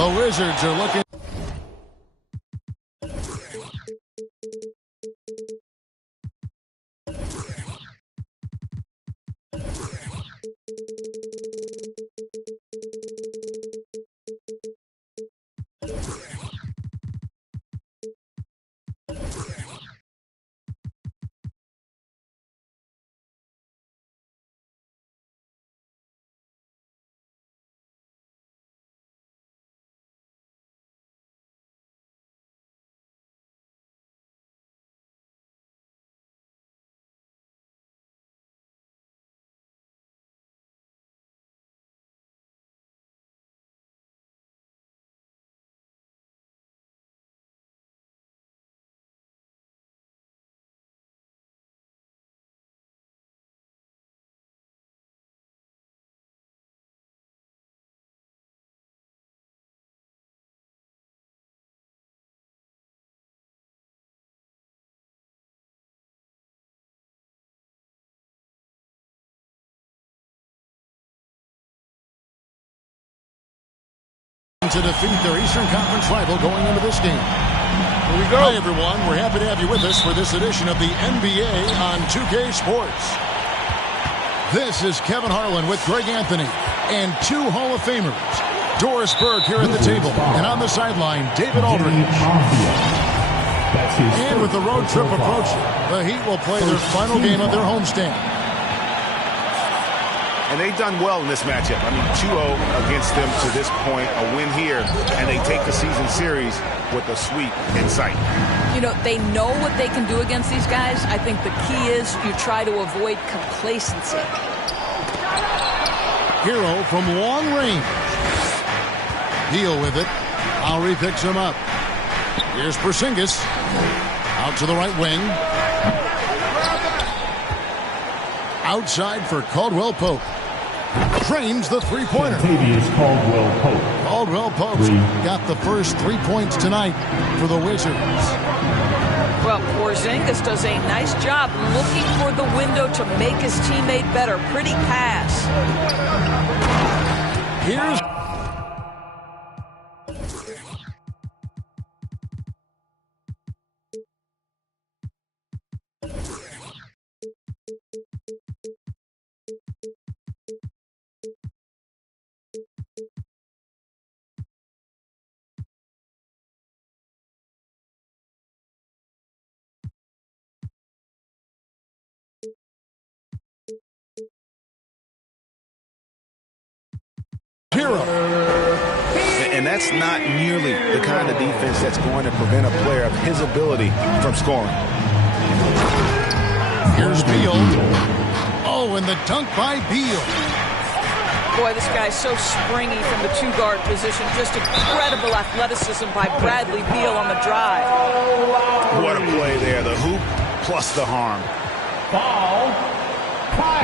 The Wizards are looking. To defeat their Eastern Conference rival going into this game. Here we go. Hi, everyone. We're happy to have you with us for this edition of the NBA on 2K Sports. This is Kevin Harlan with Greg Anthony and two Hall of Famers. Doris Burke here at the table, and on the sideline, David Aldridge. And with the road trip approaching, the Heat will play their final game of their homestand. And they've done well in this matchup. I mean, 2-0 against them to this point, a win here, and they take the season series with a sweep in sight. You know, they know what they can do against these guys. I think the key is you try to avoid complacency. Hero from long range. Deal with it. Lowry picks him up. Here's Porzingis. Out to the right wing. Outside for Caldwell Pope. Drains the three-pointer. Caldwell Pope. Caldwell Pope's got the first 3 points tonight for the Wizards. Well, Porzingis does a nice job looking for the window to make his teammate better. Pretty pass. Here's Hero. And that's not nearly the kind of defense that's going to prevent a player of his ability from scoring. Here's Beal. Oh, and the dunk by Beal. Boy, this guy's so springy from the two-guard position. Just incredible athleticism by Bradley Beal on the drive. What a play there. The hoop plus the harm. Foul.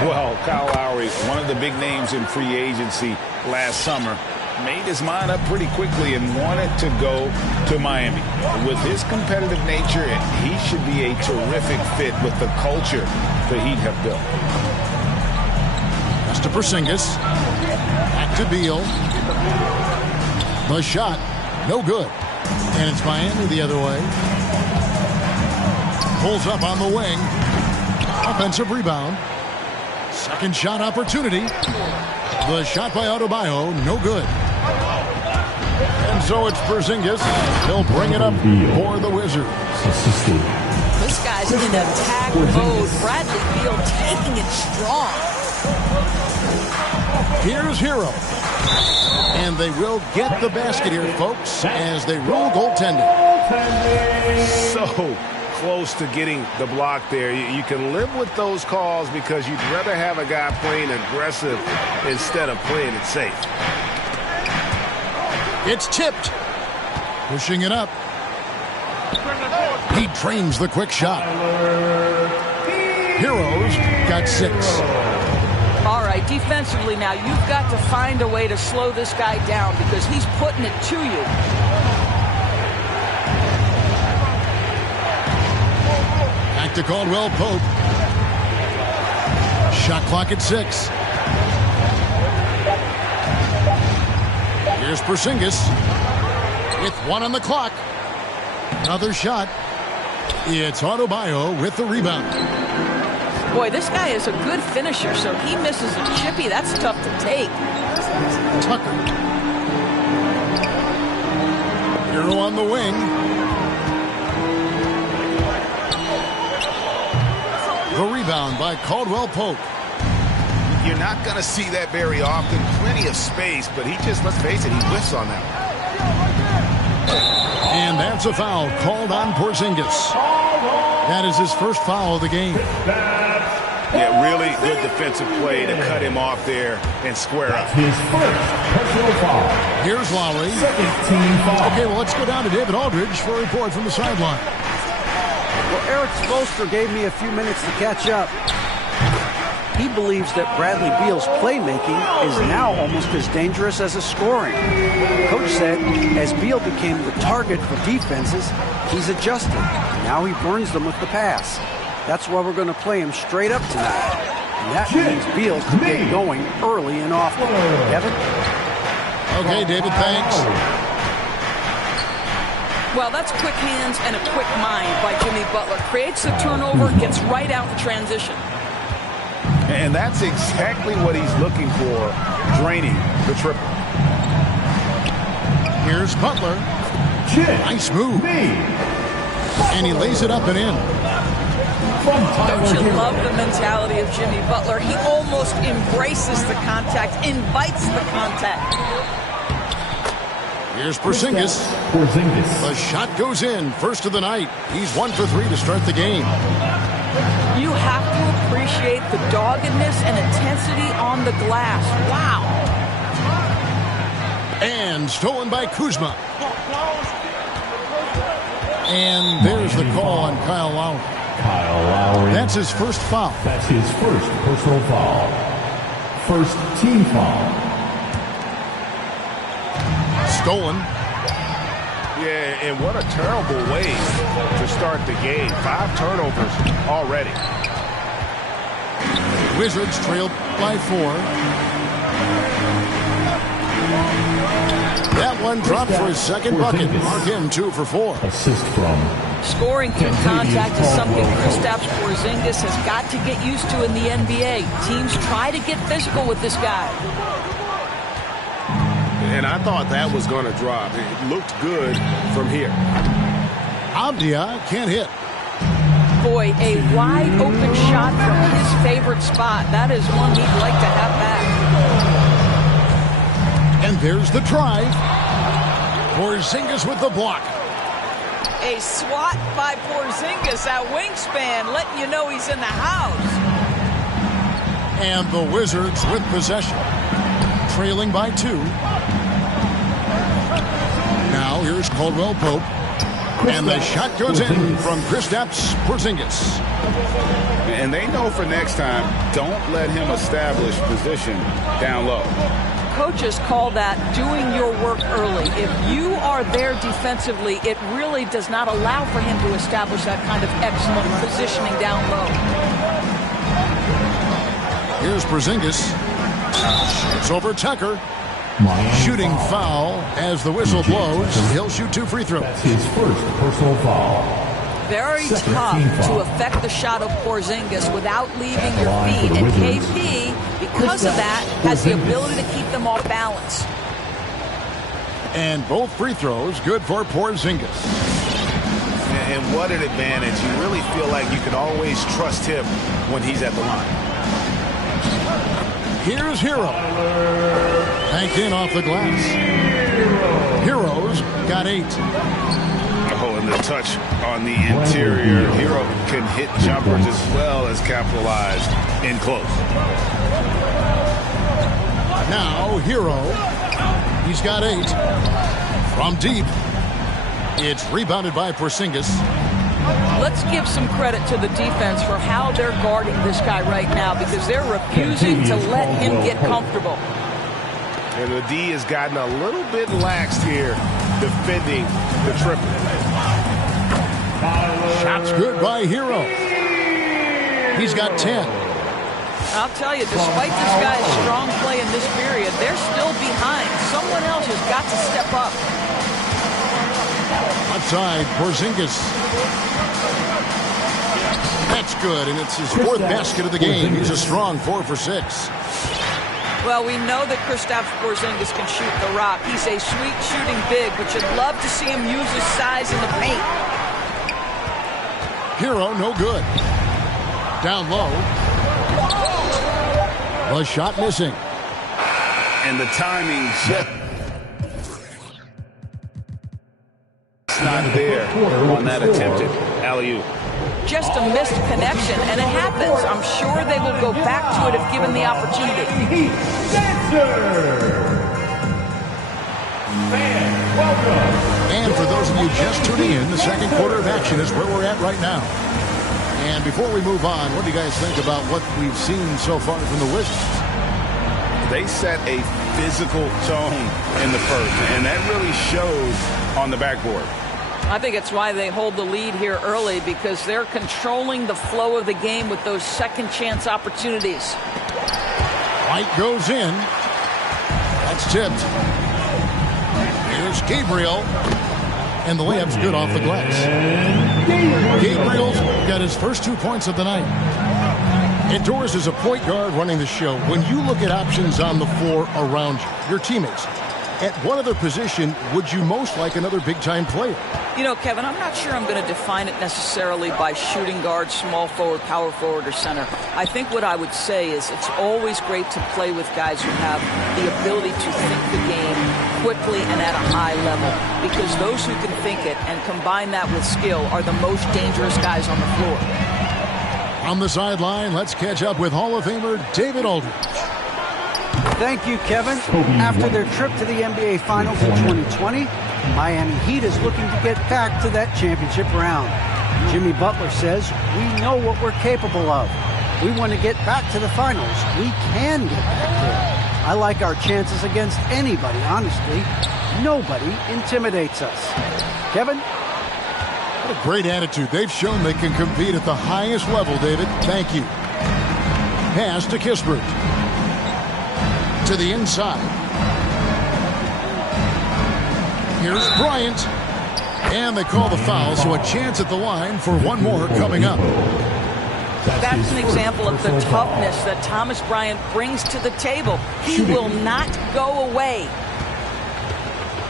Well, Kyle Lowry, one of the big names in free agency last summer, made his mind up pretty quickly and wanted to go to Miami. With his competitive nature, he should be a terrific fit with the culture the Heat have built. That's to Porzingis. Back to Beal. The shot, no good. And it's Miami the other way. Pulls up on the wing. Offensive rebound. Second shot opportunity. The shot by Adebayo, no good. And so it's Porzingis. He'll bring it up for the Wizards. This guy's in attack mode. Bradley Beal taking it strong. Here's Hero. And they will get the basket here, folks, as they rule goaltending. So close to getting the block there. You can live with those calls because you'd rather have a guy playing aggressive instead of playing it safe. It's tipped. Pushing it up. He trains the quick shot. Heroes got 6. All right, defensively now, you've got to find a way to slow this guy down because he's putting it to you. Back to Caldwell Pope. Shot clock at 6. Here's Porzingis. with 1 on the clock. Another shot. It's Adebayo with the rebound. Boy, this guy is a good finisher, so he misses a chippy. That's tough to take. Tucker. Hero on the wing. The rebound by Caldwell Pope. You're not going to see that very often. Plenty of space, but he just, let's face it, he whiffs on that. And that's a foul called on Porzingis. That is his first foul of the game. Yeah, really good defensive play to cut him off there and square up. His first personal foul. Here's Lowry. Second team foul. Okay, well, let's go down to David Aldridge for a report from the sideline. Well, Eric Spoelstra gave me a few minutes to catch up. He believes that Bradley Beal's playmaking is now almost as dangerous as his scoring. Coach said as Beal became the target for defenses, he's adjusted. Now he burns them with the pass. That's why we're going to play him straight up tonight. And that means Beal can get going early and often. Kevin? Okay, David, thanks. Well, that's quick hands and a quick mind by Jimmy Butler. Creates the turnover, gets right out in transition. And that's exactly what he's looking for, draining the triple. Here's Butler. Nice move. And he lays it up and in. Don't you love the mentality of Jimmy Butler? He almost embraces the contact, invites the contact. Here's Porzingis. The shot goes in. First of the night. He's 1 for 3 to start the game. You have to appreciate the doggedness and intensity on the glass. Wow. And stolen by Kuzma. And there's the call on Kyle Lowry. Kyle Lowry. That's his first foul. That's his first personal foul. First team foul. Stolen. Yeah, and what a terrible way to start the game. 5 turnovers already. Wizards trail by 4. That one dropped for his second bucket. Mark him 2 for 4. Assist from. Scoring through contact is something Kristaps Porzingis has got to get used to in the NBA. Teams try to get physical with this guy. And I thought that was going to drop. It looked good from here. Abdia can't hit. Boy, a wide open shot from his favorite spot. That is one he'd like to have back. And there's the drive. Porzingis with the block. A swat by Porzingis, that wingspan, letting you know he's in the house. And the Wizards with possession. Trailing by 2. Now here's Caldwell Pope. And the shot goes in from Kristaps Porzingis. And they know for next time, don't let him establish position down low. Coaches call that doing your work early. If you are there defensively, it really does not allow for him to establish that kind of excellent positioning down low. Here's Porzingis. It's over Tucker. Shooting foul as the whistle blows. He'll shoot 2 free throws. That's his first personal foul. Very tough to affect the shot of Porzingis without leaving your feet. And KP, because of that, has the ability to keep them off balance. And both free throws good for Porzingis. And what an advantage. You really feel like you can always trust him when he's at the line. Here's Hero. Banked in off the glass. Hero's got 8. Oh, and the touch on the interior. Hero can hit jumpers as well as capitalize in close. Now Hero. He's got 8. From deep. It's rebounded by Porzingis. Let's give some credit to the defense for how they're guarding this guy right now, because they're refusing to let him get comfortable. And the D has gotten a little bit lax here defending the triple. Shots good by Hero. He's got 10. I'll tell you, despite this guy's strong play in this period, they're still behind. Someone else has got to step up. Outside, Porzingis. That's good, and it's his fourth basket of the game. He's a strong 4 for 6. Well, we know that Kristaps Porzingis can shoot the rock. He's a sweet shooting big, but you'd love to see him use his size in the paint. Hero, no good. Down low. The shot missing. And the timing just not there on that attempted alley-oop. Just a missed connection, and it happens. I'm sure they will go back to it if given the opportunity. And for those of you just tuning in, the second quarter of action is where we're at right now. And before we move on, what do you guys think about what we've seen so far from the Wizards? They set a physical tone in the first, and that really shows on the backboard. I think it's why they hold the lead here early, because they're controlling the flow of the game with those second chance opportunities. White goes in. That's tipped. Here's Gabriel. And the layup's good off the glass. Gabriel's got his first 2 points of the night. Endores is a point guard running the show. When you look at options on the floor around you, your teammates, at what other position would you most like another big-time player? You know, Kevin, I'm not sure I'm going to define it necessarily by shooting guard, small forward, power forward, or center. I think what I would say is it's always great to play with guys who have the ability to think the game quickly and at a high level, because those who can think it and combine that with skill are the most dangerous guys on the floor. On the sideline, let's catch up with Hall of Famer David Aldridge. Thank you, Kevin. After their trip to the NBA Finals in 2020, Miami Heat is looking to get back to that championship round. Jimmy Butler says, we know what we're capable of. We want to get back to the finals. We can get back there. I like our chances against anybody, honestly. Nobody intimidates us. Kevin? What a great attitude. They've shown they can compete at the highest level, David. Thank you. Pass to Kispert. To the inside. Here's Bryant. And they call the foul, so a chance at the line for one more coming up. That's an example of the toughness that Thomas Bryant brings to the table. He will not go away.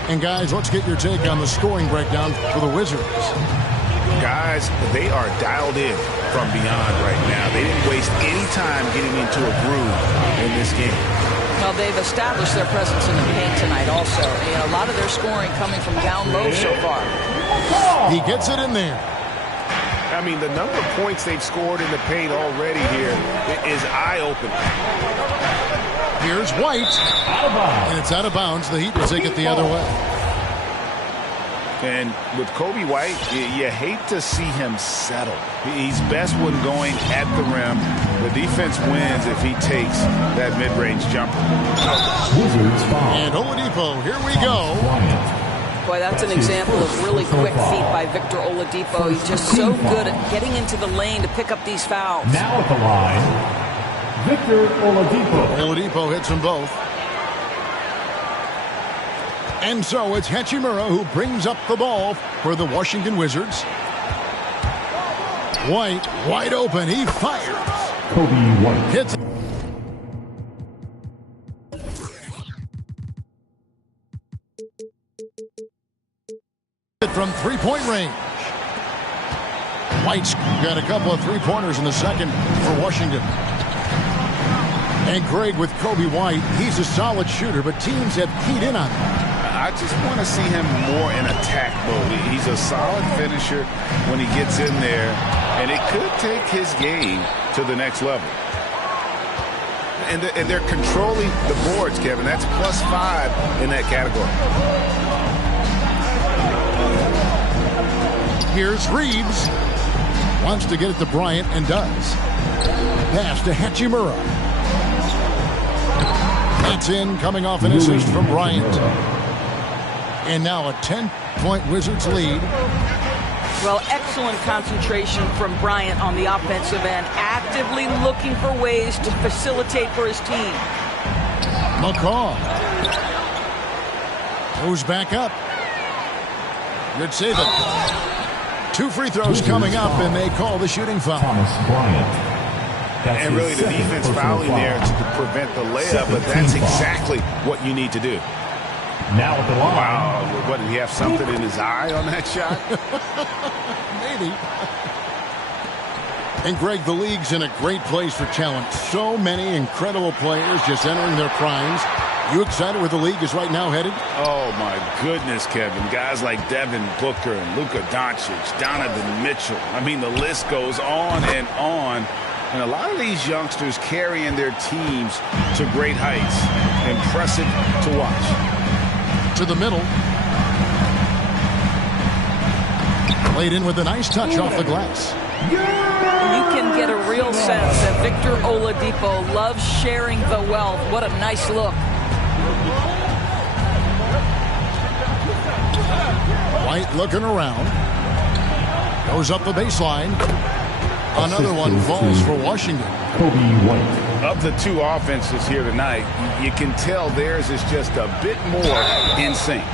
And guys, let's get your take on the scoring breakdown for the Wizards. Guys, they are dialed in from beyond right now. They didn't waste any time getting into a groove in this game. Well, they've established their presence in the paint tonight also. And a lot of their scoring coming from down low so far. He gets it in there. I mean, the number of points they've scored in the paint already here is eye-opening. Here's White. And it's out of bounds. The Heat will take it the other way. And with Kobe White, you hate to see him settle. He's best when going at the rim. The defense wins if he takes that mid-range jumper. And Oladipo, here we go. Boy, that's an example of really quick feet by Victor Oladipo. He's just so good at getting into the lane to pick up these fouls. Now at the line, Victor Oladipo. Oladipo hits them both. And so it's Hachimura who brings up the ball for the Washington Wizards. White, wide open. He fires. Kobe White. Hits it from three-point range. White's got a couple of three-pointers in the second for Washington. And Greg with Kobe White, he's a solid shooter, but teams have keyed in on him. I just want to see him more in attack mode. He's a solid finisher when he gets in there, and it could take his game to the next level. And they're controlling the boards, Kevin. That's +5 in that category. Here's Reeves. Wants to get it to Bryant and does. Pass to Hachimura. That's in, coming off an assist from Bryant. And now a 10-point Wizards lead. Well, excellent concentration from Bryant on the offensive end, actively looking for ways to facilitate for his team. McCaw goes back up. Good save it. 2 free throws coming up, and they call the shooting foul. Thomas Bryant. That's And really, the defense fouling there to prevent the layup, but that's exactly what you need to do. Now at the line. Wow, what, did he have something in his eye on that shot? Maybe. And, Greg, the league's in a great place for talent. So many incredible players just entering their primes. You excited where the league is right now headed? Oh, my goodness, Kevin. Guys like Devin Booker and Luka Doncic, Donovan Mitchell. I mean, the list goes on and on. And a lot of these youngsters carrying their teams to great heights. Impressive to watch. To the middle. Played in with a nice touch off the glass. You can get a real sense that Victor Oladipo loves sharing the wealth. What a nice look. White looking around. Goes up the baseline. Another one falls for Washington. Kobe White. Of the 2 offenses here tonight, you can tell theirs is just a bit more in sync.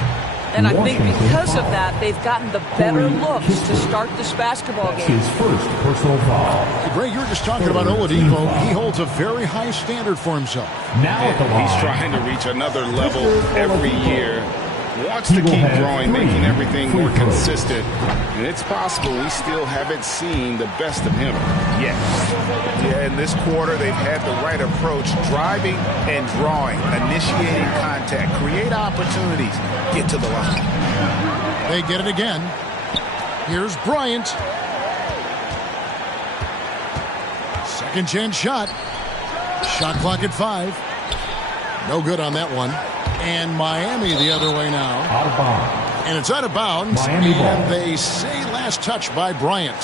And I think because of that, they've gotten the better looks to start this basketball game. His first personal foul. Greg, you were just talking about Oladipo. He holds a very high standard for himself. Now at the line. He's trying to reach another level every year. Wants to keep growing, making everything more consistent. And it's possible we still haven't seen the best of him yet. Yeah, in this quarter, they've had the right approach, driving and drawing, initiating contact, create opportunities, get to the line. They get it again. Here's Bryant. Second chance shot. Shot clock at 5. No good on that one. And Miami the other way now. Out of bounds. And it's out of bounds. Miami ball. And they say last touch by Bryant.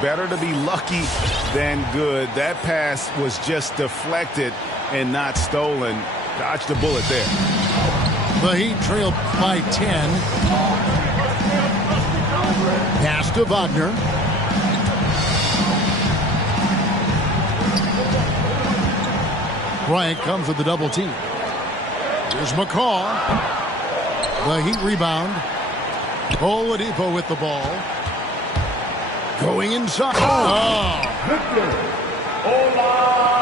Better to be lucky than good. That pass was just deflected and not stolen. Dodged a bullet there. The Heat trail by 10. Pass to Wagner. Bryant comes with the double team. Here's McCaw. The Heat rebound. Oladipo with the ball. Going inside. Oh.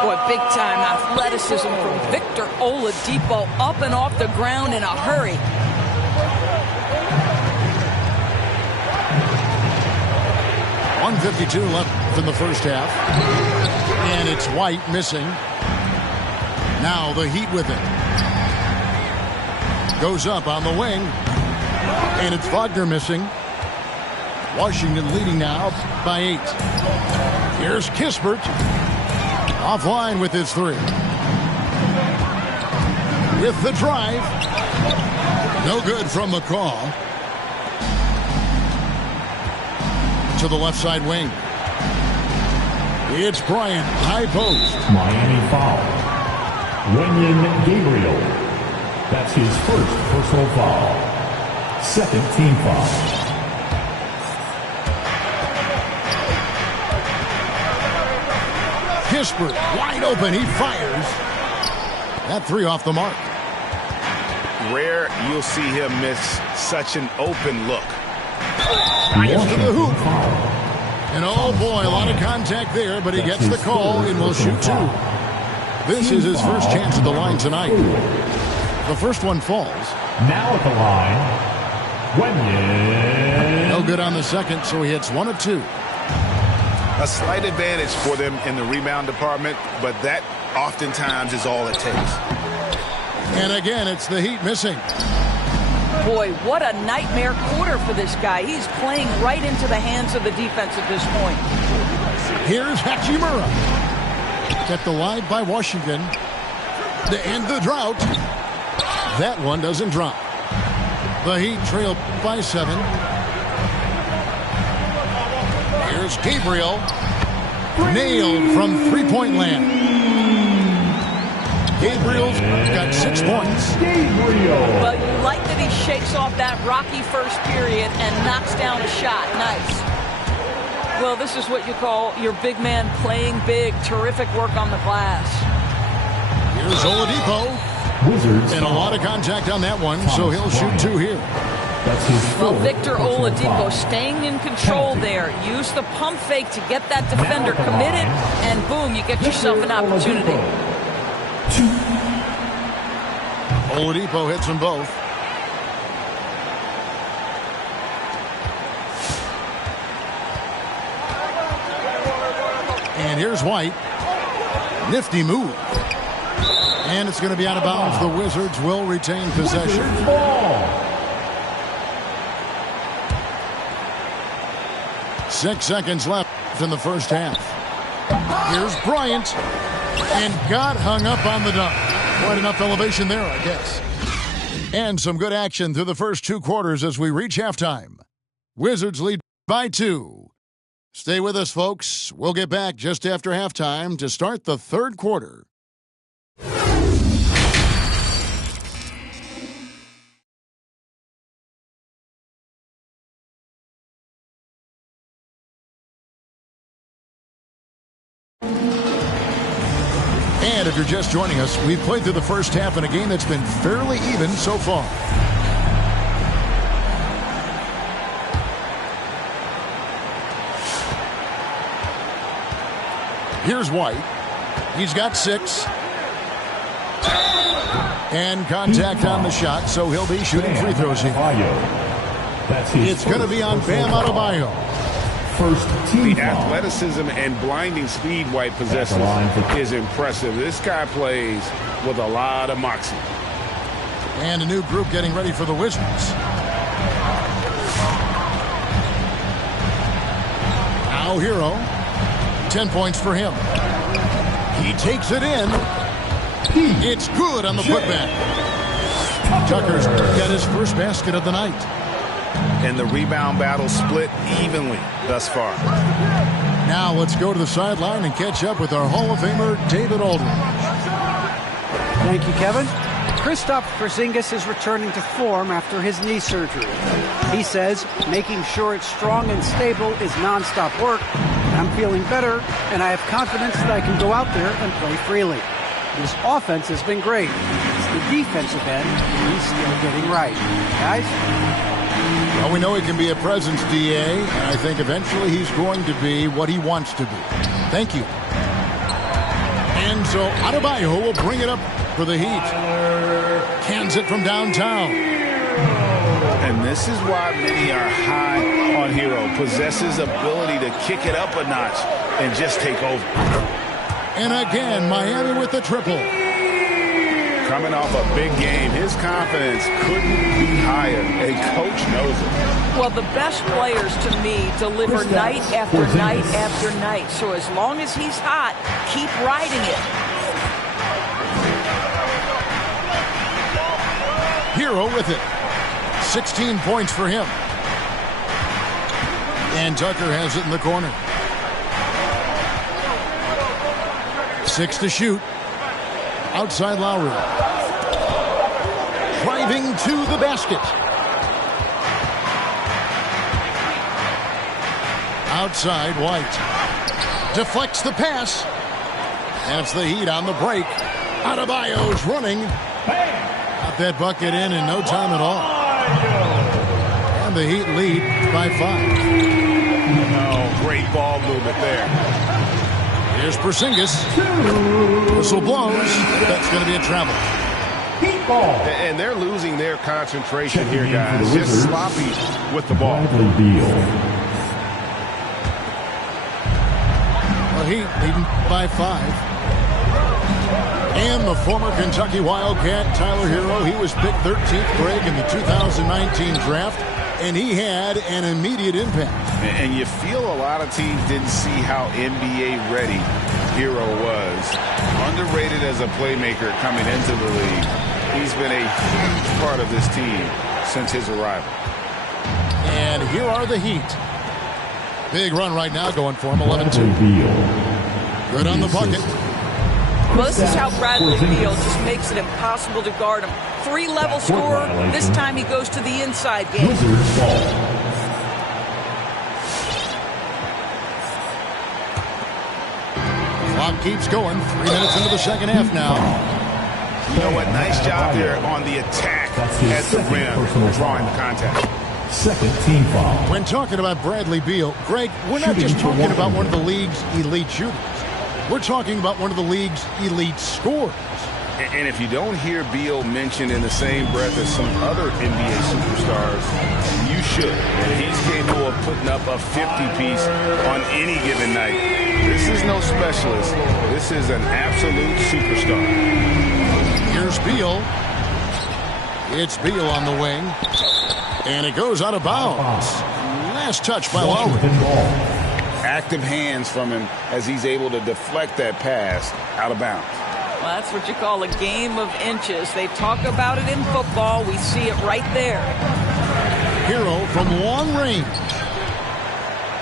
Boy, big-time athleticism from Victor Oladipo, up and off the ground in a hurry. .152 left in the first half. And it's White missing. Now the Heat with it. Goes up on the wing. And it's Wagner missing. Washington leading now by 8. Here's Kispert. Offline with his 3. With the drive. No good from McCaw. To the left side wing. It's Bryant. High post. Miami foul. Wenyen Gabriel. That's his first personal foul. Second team foul. Kispert wide open. He fires. That 3 off the mark. Rare you'll see him miss such an open look. Fires to the hoop. And oh boy, a lot of contact there, but he gets the call and will shoot 2. This is his first chance at the line tonight. The first one falls. Now at the line, Wenyen. No good on the second, so he hits 1 of 2. A slight advantage for them in the rebound department, but that oftentimes is all it takes. And again, it's the Heat missing. Boy, what a nightmare quarter for this guy. He's playing right into the hands of the defense at this point. Here's Hachimura. Kept alive by Washington to end the drought. That one doesn't drop. The Heat trail by 7. Here's Gabriel. Nailed from three-point land. Gabriel's got 6 points. But you like that he shakes off that rocky first period and knocks down a shot. Nice. Well, this is what you call your big man playing big. Terrific work on the glass. Here's Oladipo. Wizards. And a lot of contact on that one, so he'll shoot 2 here. That's his Well, fourth Victor personal Oladipo foul. staying in control there. Use the pump fake to get that defender committed, and boom, you get yourself an opportunity. Oladipo hits them both. And here's White. Nifty move. And it's going to be out of bounds. The Wizards will retain possession. Ball. 6 seconds left in the first half. Here's Bryant. And got hung up on the dunk. Quite enough elevation there, I guess. And some good action through the first 2 quarters as we reach halftime. Wizards lead by 2. Stay with us, folks. We'll get back just after halftime to start the third quarter. And if you're just joining us, we've played through the first half in a game that's been fairly even so far. Here's White. He's got 6. And contact on the shot, so he'll be shooting free throws here. It's going to be on Bam Adebayo. First team The athleticism and blinding speed White possesses is impressive. This guy plays with a lot of moxie. And a new group getting ready for the Wizards. Now Hero. 10 points for him. He takes it in. It's good on the putback. Tucker's got his first basket of the night. And the rebound battle split evenly thus far. Now let's go to the sideline and catch up with our Hall of Famer, David Aldridge. Thank you, Kevin. Kristaps Porzingis is returning to form after his knee surgery. He says making sure it's strong and stable is nonstop work. I'm feeling better, and I have confidence that I can go out there and play freely. His offense has been great. It's the defensive end he's still getting right. Guys? Well, we know he can be a presence, DA, and I think eventually he's going to be what he wants to be. Thank you. And so Adebayo will bring it up for the Heat. Cans it from downtown. And this is why many are high on Hero. Possesses ability to kick it up a notch and just take over. And again, Miami with the triple. Coming off a big game, his confidence couldn't be higher. And coach knows it. Well, the best players, to me, deliver night after night after night. So as long as he's hot, keep riding it. Hero with it. 16 points for him. And Tucker has it in the corner. 6 to shoot. Outside Lowry. Driving to the basket. Outside White. Deflects the pass. And it's the Heat on the break. Adebayo's running. Got that bucket in no time at all. And the Heat lead by 5. Oh, great ball movement there. Here's Porzingis. Whistle blows. That's going to be a travel. And they're losing their concentration here, guys. Just sloppy with the ball. The Heat leading by 5. And the former Kentucky Wildcat, Tyler Hero, he was picked 13th grade in the 2019 draft, and he had an immediate impact. And you feel a lot of teams didn't see how NBA ready Hero was. Underrated as a playmaker coming into the league. He's been a huge part of this team since his arrival. And here are the Heat. Big run right now going for him, 11-2. Good on the bucket. Well, this is how Bradley Beal just makes it impossible to guard him. 3-level scorer. This time he goes to the inside game. Clock keeps going. 3 minutes into the second half now. You know what? Nice job there on the attack at the rim, drawing the contact. Second team foul. When talking about Bradley Beal, Greg, we're not just talking about one of the league's elite shooters. We're talking about one of the league's elite scorers. And if you don't hear Beal mentioned in the same breath as some other NBA superstars, you should. And he's capable of putting up a 50-piece on any given night. This is no specialist. This is an absolute superstar. Here's Beal. It's Beal on the wing. And it goes out of bounds. Last touch by Lowry. Active hands from him as he's able to deflect that pass out of bounds. Well, that's what you call a game of inches. They talk about it in football. We see it right there. Hero from long range.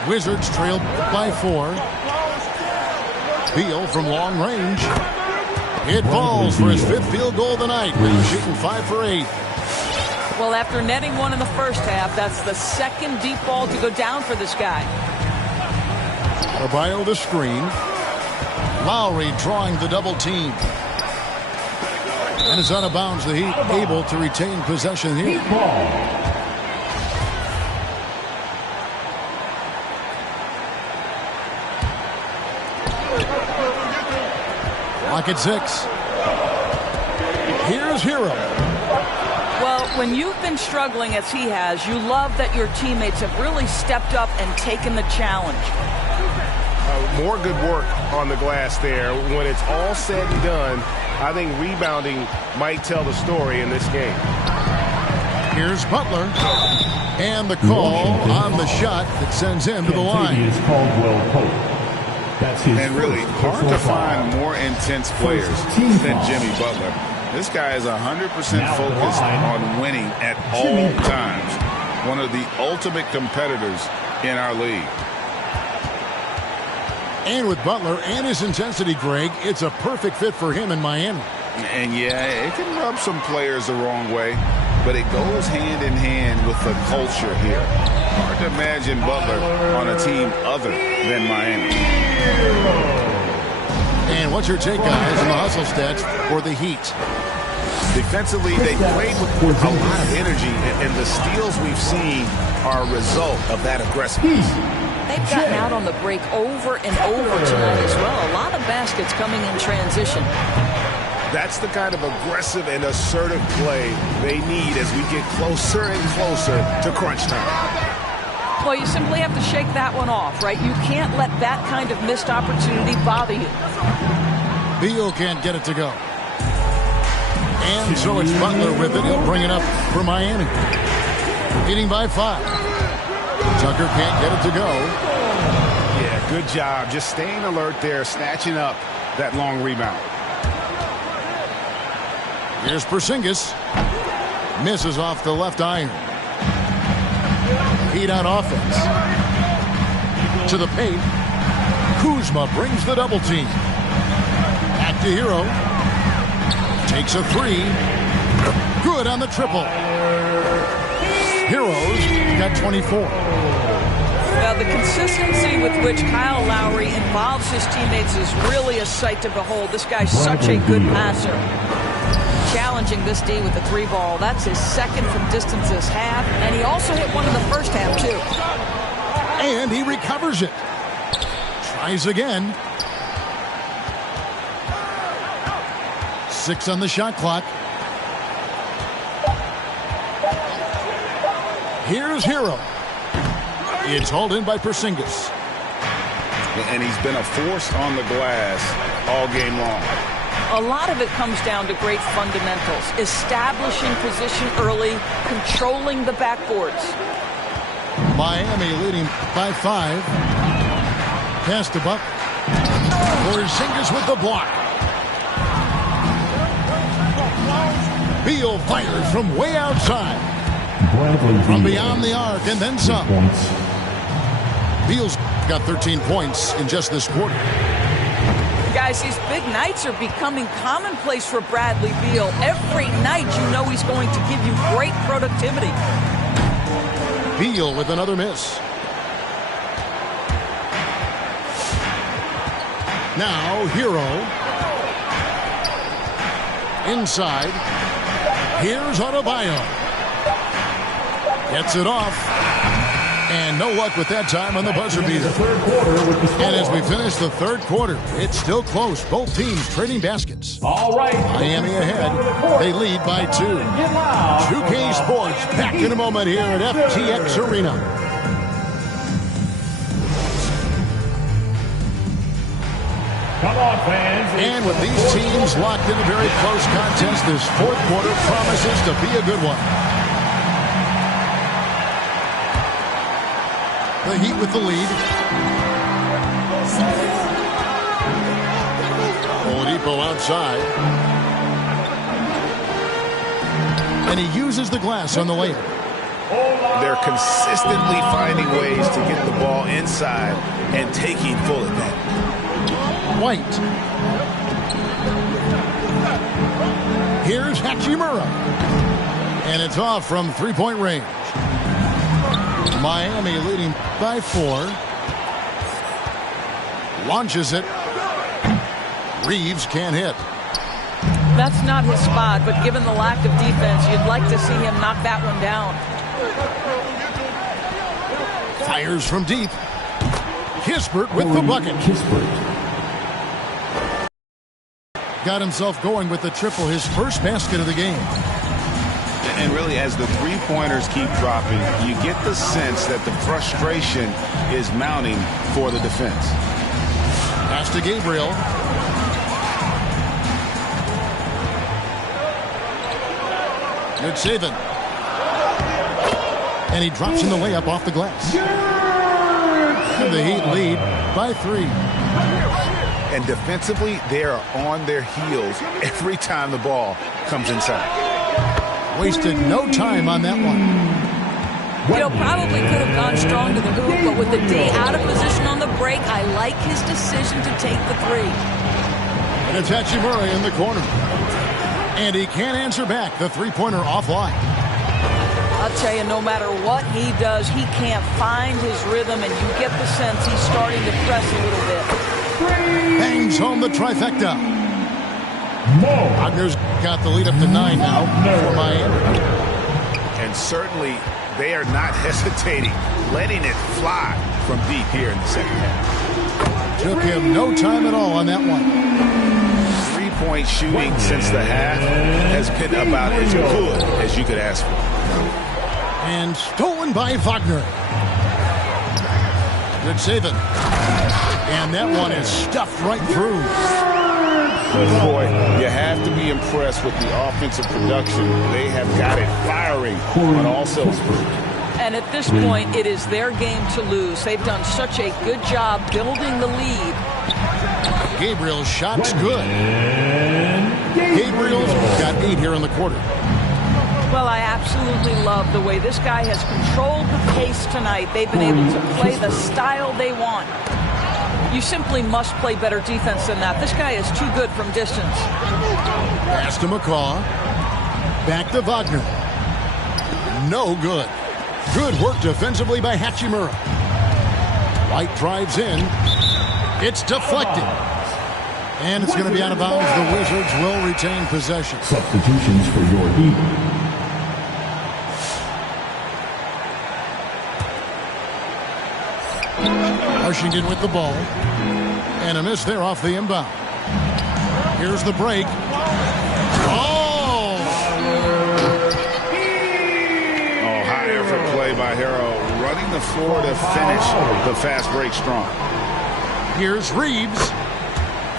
Wizards trailed by 4. Beal from long range. It falls for his 5th field goal of the night. Shooting 5 for 8. Well, after netting one in the first half, that's the second deep ball to go down for this guy. Adebayo the screen. Lowry drawing the double team. And it's out of bounds. The Heat able to retain possession here. Lock at 6. Here's Hero. Well, when you've been struggling as he has, you love that your teammates have really stepped up and taken the challenge. More good work on the glass there. When it's all said and done, I think rebounding might tell the story in this game. Here's Butler. And the call on the shot that sends him to the line. And really, hard to find more intense players than Jimmy Butler. This guy is 100% focused on winning at all times. One of the ultimate competitors in our league. And with Butler and his intensity, Greg, it's a perfect fit for him in Miami. And yeah, it can rub some players the wrong way, but it goes hand in hand with the culture here. Hard to imagine Butler on a team other than Miami. And what's your take, guys, on the hustle stats for the Heat? Defensively, they played with a lot of energy, and the steals we've seen are a result of that aggressiveness. They've gotten out on the break over and over tonight as well. A lot of baskets coming in transition. That's the kind of aggressive and assertive play they need as we get closer and closer to crunch time. Well, you simply have to shake that one off, right? You can't let that kind of missed opportunity bother you. Beal can't get it to go. And so it's Butler with it. He'll bring it up for Miami. Leading by 5. Tucker can't get it to go. Yeah, good job. Just staying alert there, snatching up that long rebound. Here's Porzingis. Misses off the left iron. Heat on offense. To the paint. Kuzma brings the double team. Back to Hero. Takes a 3. Good on the triple. Heroes got 24. Well, the consistency with which Kyle Lowry involves his teammates is really a sight to behold. This guy's such a good passer. Challenging this D with the 3 ball. That's his second from distance this half, and he also hit one in the first half, too. And he recovers it. Tries again. 6 on the shot clock. Here's Hero. It's hauled in by Porzingis. And he's been a force on the glass all game long. A lot of it comes down to great fundamentals. Establishing position early, controlling the backboards. Miami leading by 5. Pass to Buck. Porzingis with the block. Beal fires from way outside. From beyond the arc and then some. Beal's got 13 points in just this quarter. Guys, these big nights are becoming commonplace for Bradley Beal. Every night you know he's going to give you great productivity. Beal with another miss. Now Hero. Inside. Here's Adebayo. Gets it off. And no luck with that time on the buzzer beater. And as we finish the third quarter, it's still close. Both teams trading baskets. All right. Miami ahead. They lead by 2. 2K Sports back in a moment here at FTX Arena. Come on, fans. And with these teams locked in a very close contest, this fourth quarter promises to be a good one. The Heat with the lead. Oladipo outside. And he uses the glass on the layup. They're consistently finding ways to get the ball inside and taking full advantage. White. Here's Hachimura. And it's off from three-point range. Miami leading by 4. Launches it. Reeves can't hit. That's not his spot, but given the lack of defense, you'd like to see him knock that one down. Fires from deep. Kispert with the bucket. Got himself going with the triple, his first basket of the game. And really, as the three-pointers keep dropping, you get the sense that the frustration is mounting for the defense. Pass to Gabriel. Good saving. And he drops in the layup off the glass. And the Heat lead by 3. And defensively, they are on their heels every time the ball comes inside. Wasted no time on that one. You know, probably could have gone strong to the hoop, but with the D out of position on the break, I like his decision to take the 3. And it's Hachimura in the corner. And he can't answer back. The three-pointer offline. I'll tell you, no matter what he does, he can't find his rhythm, and you get the sense he's starting to press a little bit. Bangs home the trifecta. Wagner's got the lead up to 9 now for Miami. And certainly, they are not hesitating, letting it fly from deep here in the second half. Took him no time at all on that one. Three-point shooting since the half has been about as good as you could ask for. And stolen by Wagner. Good saving. And that one is stuffed right through. Boy, you have to be impressed with the offensive production. They have got it firing on all cylinders. And at this point, it is their game to lose. They've done such a good job building the lead. Gabriel's shot's good. Gabriel's got 8 here in the quarter. Well, I absolutely love the way this guy has controlled the pace tonight. They've been able to play the style they want. You simply must play better defense than that. This guy is too good from distance. Pass to McCaw. Back to Wagner. No good. Good work defensively by Hachimura. White drives in. It's deflected. And it's going to be out of bounds. The Wizards will retain possession. Substitutions for your Heat. Washington with the ball. And a miss there off the inbound. Here's the break. Oh! High effort play by Harrell. Running the floor to finish the fast break strong. Here's Reeves.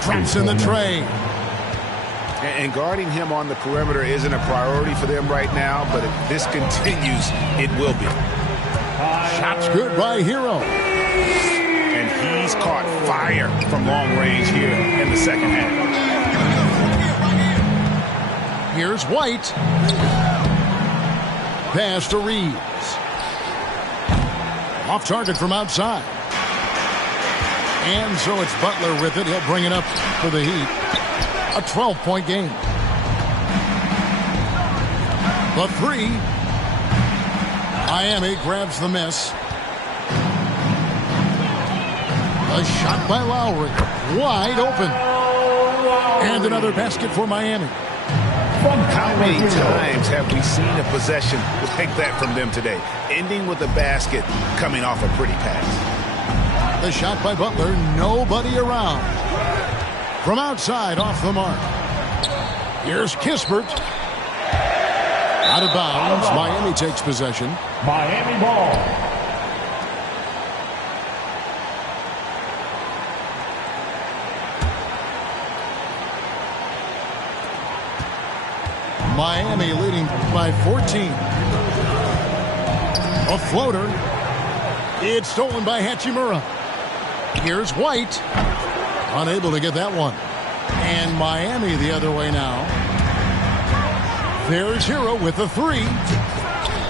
Drops in the tray. And guarding him on the perimeter isn't a priority for them right now, but if this continues, it will be. Shot's good by Hero. And he's caught fire from long range here in the second half. Here's White. Pass to Reeves. Off target from outside. And so it's Butler with it. He'll bring it up for the Heat. A 12-point game. The 3. Miami grabs the miss. A shot by Lowry. Wide open. And another basket for Miami. How many times have we seen a possession like that from them today? Ending with a basket, coming off a pretty pass. The shot by Butler, nobody around. From outside, off the mark. Here's Kispert. Out of bounds. Miami takes possession. Miami ball. Miami leading by 14. A floater. It's stolen by Hachimura. Here's White. Unable to get that one. And Miami the other way now. There's Hero with the three.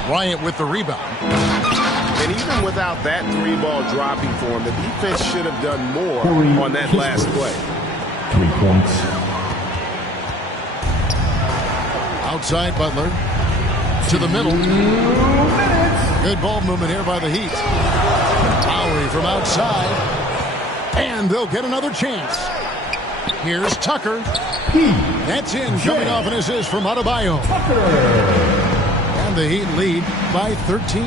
Bryant with the rebound. And even without that three ball dropping for him, the defense should have done more on that last play. 3 points. Outside Butler. To the middle. Good ball movement here by the Heat. Lowry from outside. And they'll get another chance. Here's Tucker. That's in, coming off an assist from Adebayo. And the Heat lead by 13.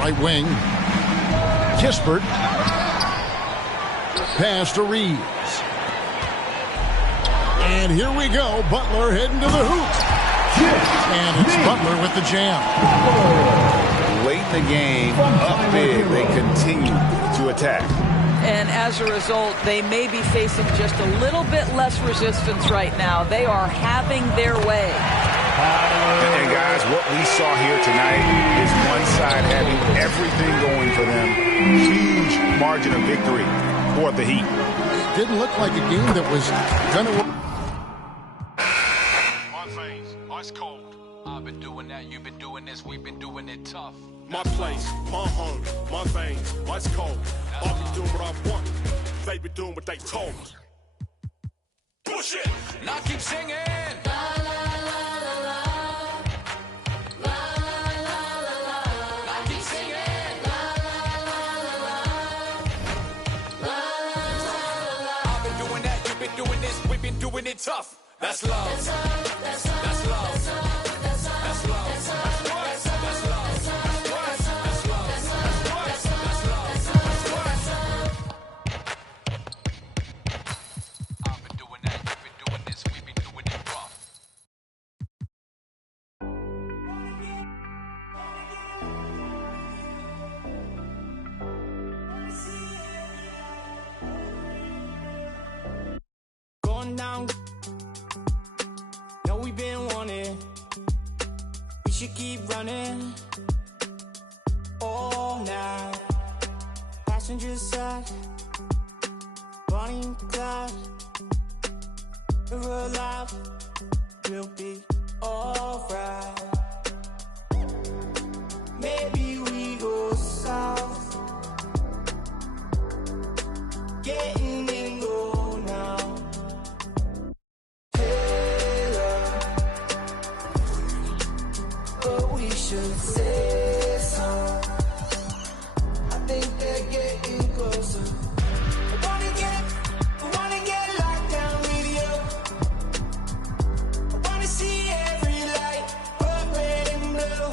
Right wing. Kispert. Pass to Reeves. And here we go. Butler heading to the hoop. And it's Butler with the jam. Late in the game, up big, they continue to attack. And as a result, they may be facing just a little bit less resistance right now. They are having their way. And guys, what we saw here tonight is one side having everything going for them. Huge margin of victory for the Heat. Didn't look like a game that was going to work. My veins, ice cold. I've been doing that, you've been doing this, we've been doing it tough. My place, my home, my veins, ice cold. I'll be doing what I want. They be doing what they told me. Bullshit! Now keep singing. Doing it tough. That's love. That's love. That's love. That's love. That's love. That's love. That's love. That's love. That's love. I've been doing that. You've been doing this. We've been doing it rough. Down. No, we've been wanting. We should keep running all night. Passenger side, Bonnie and Clyde. If we're alive, we'll be alright. Maybe we go south, getting in go now. Should say so. I think they're getting closer. I wanna get locked down with you. I wanna see every light, red and blue.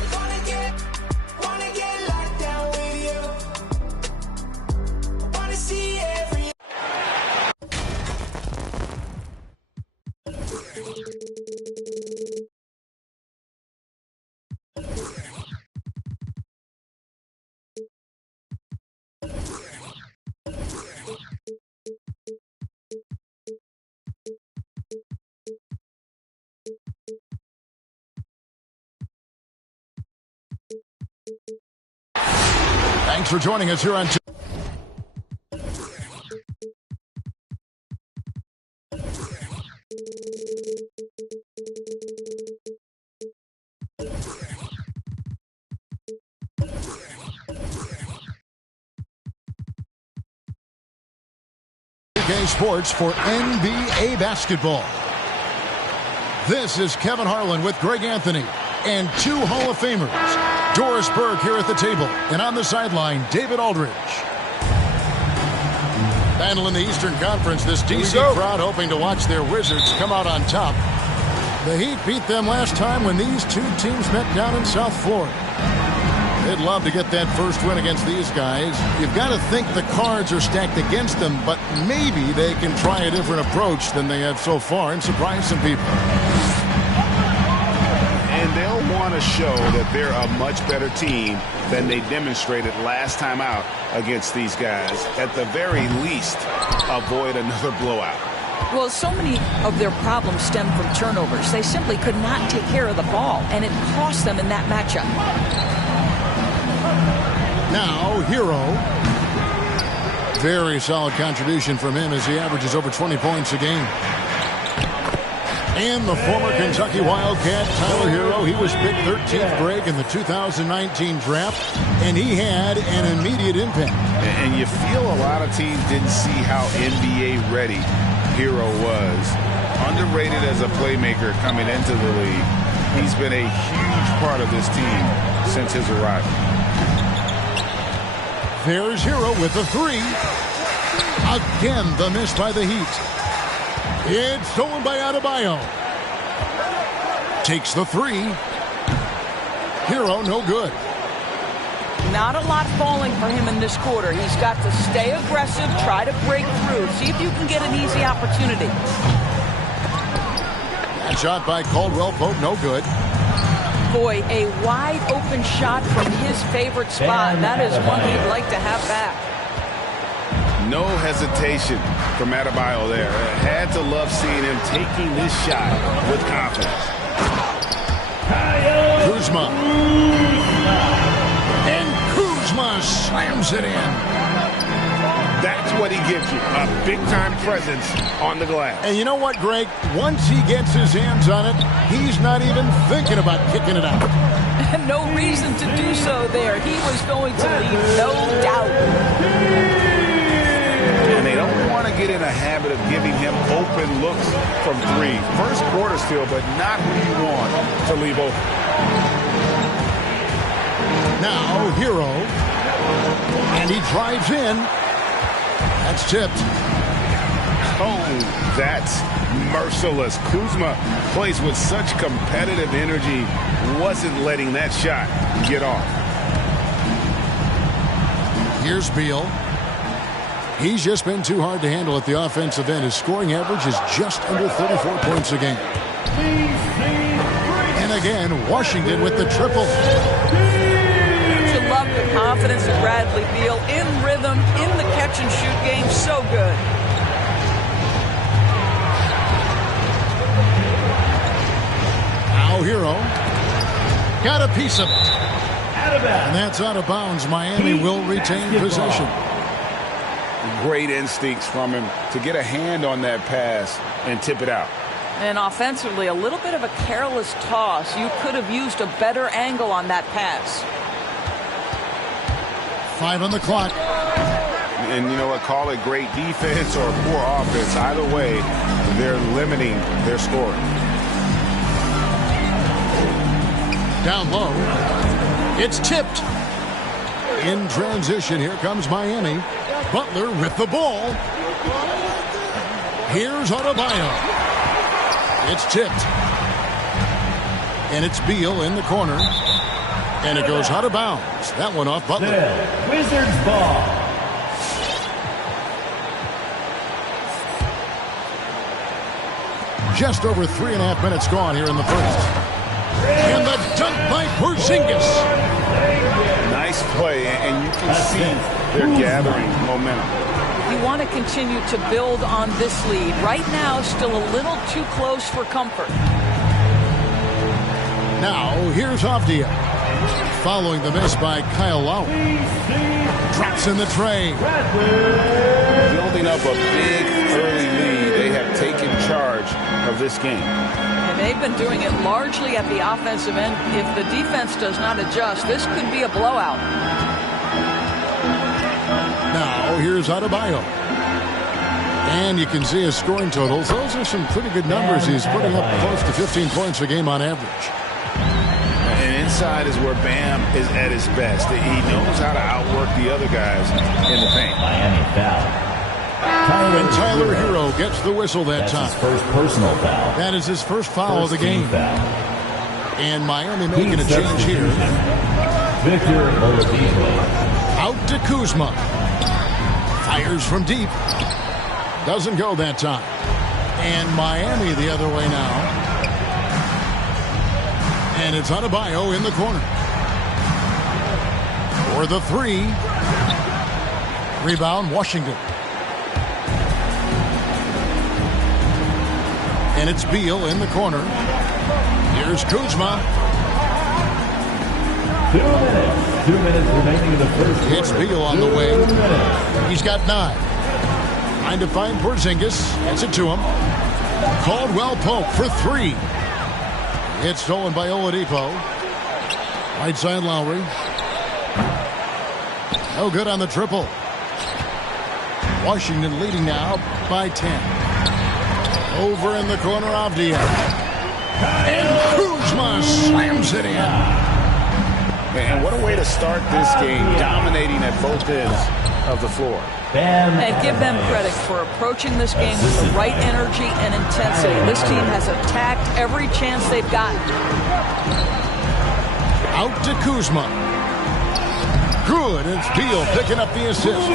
I wanna get locked down with you. I wanna see every. Thanks for joining us here on TK Sports for NBA basketball. This is Kevin Harlan with Greg Anthony and 2 Hall of Famers. Doris Burke here at the table, and on the sideline, David Aldridge. Battle in the Eastern Conference, this DC crowd hoping to watch their Wizards come out on top. The Heat beat them last time when these two teams met down in South Florida. They'd love to get that first win against these guys. You've got to think the cards are stacked against them, but maybe they can try a different approach than they have so far and surprise some people. And they'll want to show that they're a much better team than they demonstrated last time out against these guys. At the very least, avoid another blowout. Well, so many of their problems stem from turnovers. They simply could not take care of the ball, and it cost them in that matchup. Now, Hero. Very solid contribution from him as he averages over 20 points a game. And the former Kentucky Wildcat, Tyler Hero, he was picked 13th grade in the 2019 draft, and he had an immediate impact. And you feel a lot of teams didn't see how NBA ready Hero was. Underrated as a playmaker coming into the league. He's been a huge part of this team since his arrival. There's Hero with the three. Again, the miss by the Heat. It's stolen by Adebayo. Takes the three. Hero, no good. Not a lot falling for him in this quarter. He's got to stay aggressive, try to break through, see if you can get an easy opportunity. That shot by Caldwell Pope, no good. Boy, a wide open shot from his favorite spot. That is one he'd like to have back. No hesitation from Adebayo there. Had to love seeing him taking this shot with confidence. Kuzma. And Kuzma slams it in. That's what he gives you, a big-time presence on the glass. And you know what, Greg? Once he gets his hands on it, he's not even thinking about kicking it out. No reason to do so there. He was going to leave, no doubt. And they don't want to get in a habit of giving him open looks from three. First quarter still, but not who you want to leave open. Now, Hero. And he drives in. That's tipped. Oh, that's merciless. Kuzma plays with such competitive energy. Wasn't letting that shot get off. Here's Beal. He's just been too hard to handle at the offensive end. His scoring average is just under 34 points a game. And again, Washington with the triple. You love the confidence of Bradley Beal in rhythm, in the catch-and-shoot game. So good. Now Hero. Got a piece of it. And that's out of bounds. Miami will retain possession. Great instincts from him to get a hand on that pass and tip it out. And offensively, a little bit of a careless toss. You could have used a better angle on that pass. 5 on the clock. And you know what? Call it great defense or poor offense. Either way, they're limiting their scoring. Down low. It's tipped. In transition, here comes Miami. Butler with the ball. Here's Adebayo. It's tipped. And it's Beal in the corner. And it goes out of bounds. That one off Butler. Wizards ball. Just over 3.5 minutes gone here in the first. And the dunk by Porzingis. Nice play, and you can see they're gathering momentum. You want to continue to build on this lead. Right now, still a little too close for comfort. Now, here's Avdia. Following the miss by Kyle Lowry. Drops in the tray. Building up a big early lead. They have taken charge of this game. And they've been doing it largely at the offensive end. If the defense does not adjust, this could be a blowout. Now, here's Adebayo. And you can see his scoring totals. Those are some pretty good numbers. He's putting up close to 15 points a game on average. And inside is where Bam is at his best. He knows how to outwork the other guys in the paint. Miami foul. And Tyler Hero gets the whistle that time. His first personal foul. That is his first foul of the game. Foul. And Miami making a change here. Victor Oladipo. Out to Kuzma. Fires from deep. Doesn't go that time. And Miami the other way now. And it's Adebayo in the corner. For the three. Rebound, Washington. And it's Beal in the corner. Here's Kuzma. 2 minutes. 2 minutes remaining in the first quarter. It's Beal on the wing. He's got 9. Trying to find Porzingis. Gets it to him. Caldwell Pope for 3. It's stolen by Oladipo. Right side Lowry. No good on the triple. Washington leading now by 10. Over in the corner of Diaz. And Kuzma slams it in. And what a way to start this game, dominating at both ends of the floor. And give them credit for approaching this game with the right energy and intensity. This team has attacked every chance they've gotten. Out to Kuzma. Good. It's Beal picking up the assist.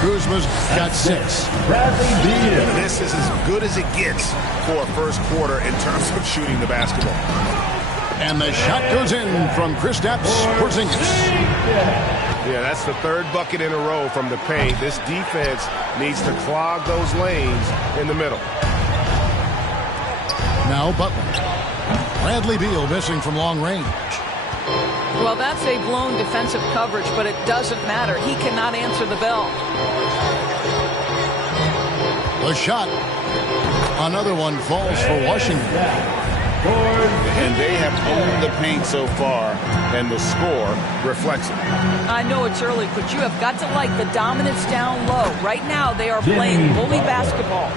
Kuzma's got 6. Bradley Beal. This is as good as it gets for a first quarter in terms of shooting the basketball. And the shot goes in from Kristaps Porzingis. Yeah, that's the 3rd bucket in a row from the paint. This defense needs to clog those lanes in the middle. Now Butler. Bradley Beal missing from long range. Well, that's a blown defensive coverage, but it doesn't matter. He cannot answer the bell. The shot. Another one falls for Washington. And they have owned the paint so far, and the score reflects it. I know it's early, but you have got to like the dominance down low. Right now, they are playing bully basketball.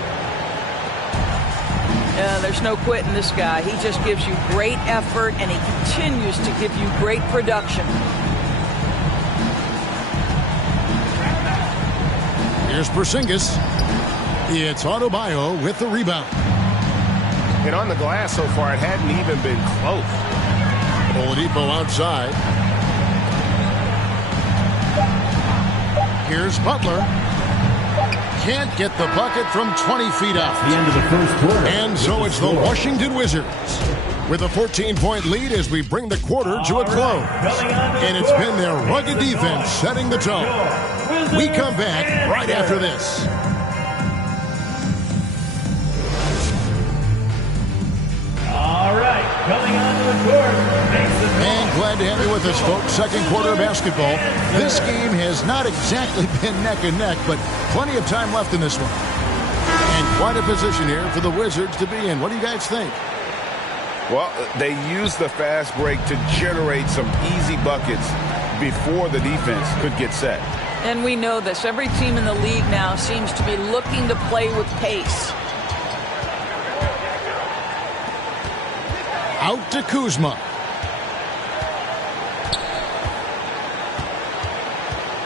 There's no quitting this guy. He just gives you great effort, and he continues to give you great production. Here's Porzingis. It's Adebayo with the rebound. And on the glass so far, it hadn't even been close. Oladipo outside. Here's Butler. Can't get the bucket from 20 feet out. The end of the first quarter. And so it's the Washington Wizards with a 14-point lead as we bring the quarter to a close. And it's been their rugged defense setting the tone. We come back right after this. All right, coming onto the court. And glad to have you with us, folks. Second quarter of basketball. This game has not exactly been neck and neck, but plenty of time left in this one. And quite a position here for the Wizards to be in. What do you guys think? Well, they used the fast break to generate some easy buckets before the defense could get set. And we know this. Every team in the league now seems to be looking to play with pace. Out to Kuzma.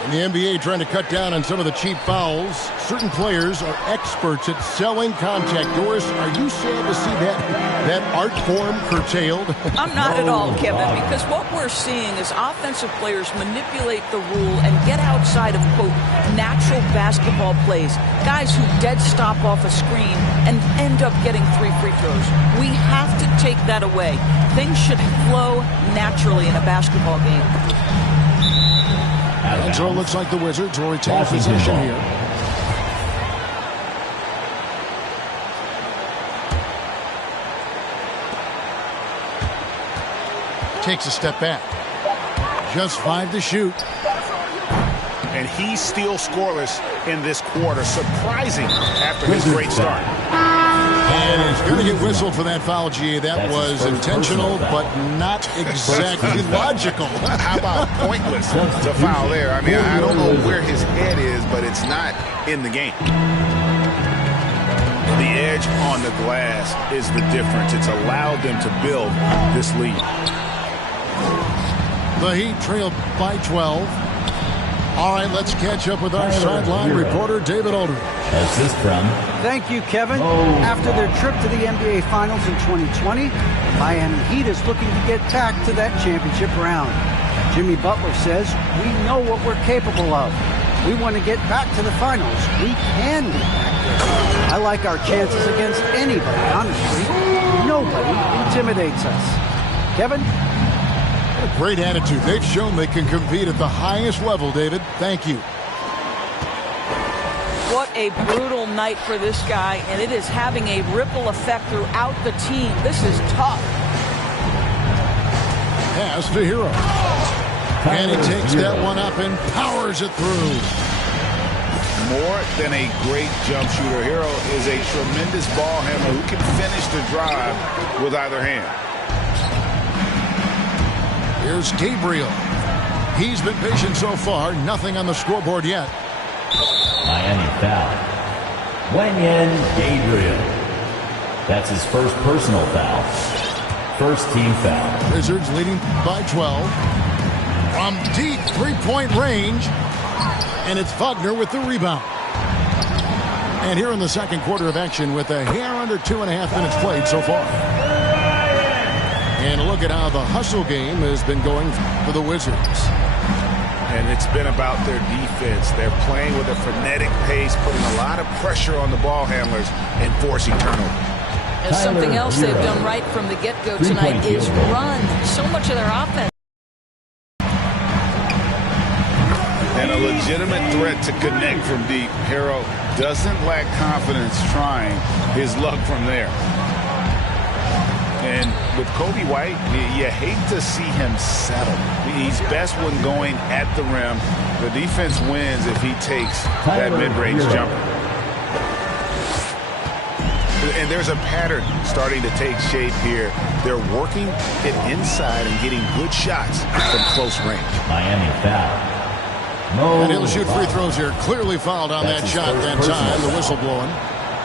In the NBA trying to cut down on some of the cheap fouls. Certain players are experts at selling contact. Doris, are you sad to see that art form curtailed? I'm not at all, Kevin, because what we're seeing is offensive players manipulate the rule and get outside of, quote, natural basketball plays. Guys who dead stop off a screen and end up getting 3 free throws. We have to take that away. Things should flow naturally in a basketball game. And so it looks like the Wizards will retain possession here. Takes a step back. Just 5 to shoot. And he's still scoreless in this quarter. Surprising after his great start. And he's going to get whistled for that foul, G. That was intentional, but not exactly logical. How about pointless to foul there? I mean, I don't know where his head is, but it's not in the game. The edge on the glass is the difference. It's allowed them to build this lead. The Heat trailed by 12. All right, let's catch up with our sideline reporter, David Aldridge. Assist from. Thank you, Kevin. After their trip to the NBA Finals in 2020, Miami Heat is looking to get back to that championship round. Jimmy Butler says, we know what we're capable of. We want to get back to the finals. We can get back there. I like our chances against anybody, honestly. Nobody intimidates us. Kevin? What a great attitude. They've shown they can compete at the highest level, David. Thank you. What a brutal night for this guy, and it is having a ripple effect throughout the team. This is tough. Pass to Hero. And he takes that one up and powers it through. More than a great jump shooter, Hero is a tremendous ball handler who can finish the drive with either hand. Here's Gabriel. He's been patient so far. Nothing on the scoreboard yet. Miami foul. Wenyen Gabriel. That's his first personal foul. First team foul. Wizards leading by 12. From deep three-point range. And it's Wagner with the rebound. And here in the second quarter of action with a hair under 2.5 minutes played so far. And look at how the hustle game has been going for the Wizards. And it's been about their defense. They're playing with a frenetic pace, putting a lot of pressure on the ball handlers and forcing turnovers. And something else they've done right from the get-go tonight is run so much of their offense. And a legitimate threat to connect from deep. Hero doesn't lack confidence trying his luck from there. And with Coby White, you hate to see him settle. He's best when going at the rim. The defense wins if he takes that mid-range jumper. And there's a pattern starting to take shape here. They're working it inside and getting good shots from close range. Miami foul. And he'll shoot free throws here. Clearly fouled on that shot that time. The whistle blowing.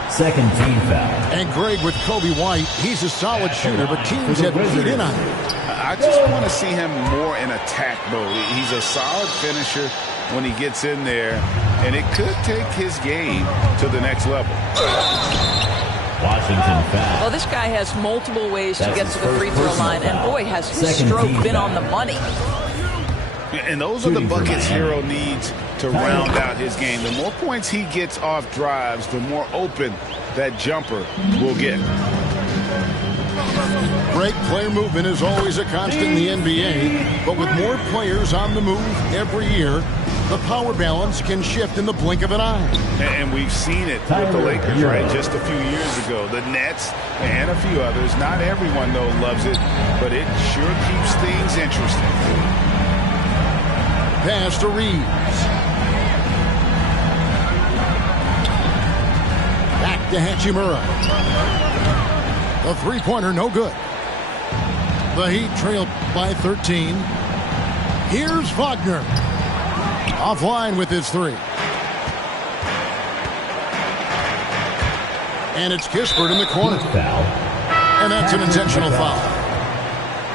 Second team foul. And Greg with Coby White. He's a solid shooter, but teams have keyed in on him. I just want to see him more in attack mode. He's a solid finisher when he gets in there, and it could take his game to the next level. Washington foul. Well, this guy has multiple ways to get to the free throw line, and boy, has his stroke been on the money. And those are the buckets Hero needs to round out his game. The more points he gets off drives, the more open that jumper will get. Great player movement is always a constant in the NBA, but with more players on the move every year, the power balance can shift in the blink of an eye. And we've seen it with the Lakers, right? Just a few years ago. The Nets and a few others. Not everyone, though, loves it, but it sure keeps things interesting. Pass to Reeves. Back to Hachimura. The three-pointer, no good. The Heat trailed by 13. Here's Wagner. Offline with his three. And it's Kispert in the corner. And that's an intentional foul.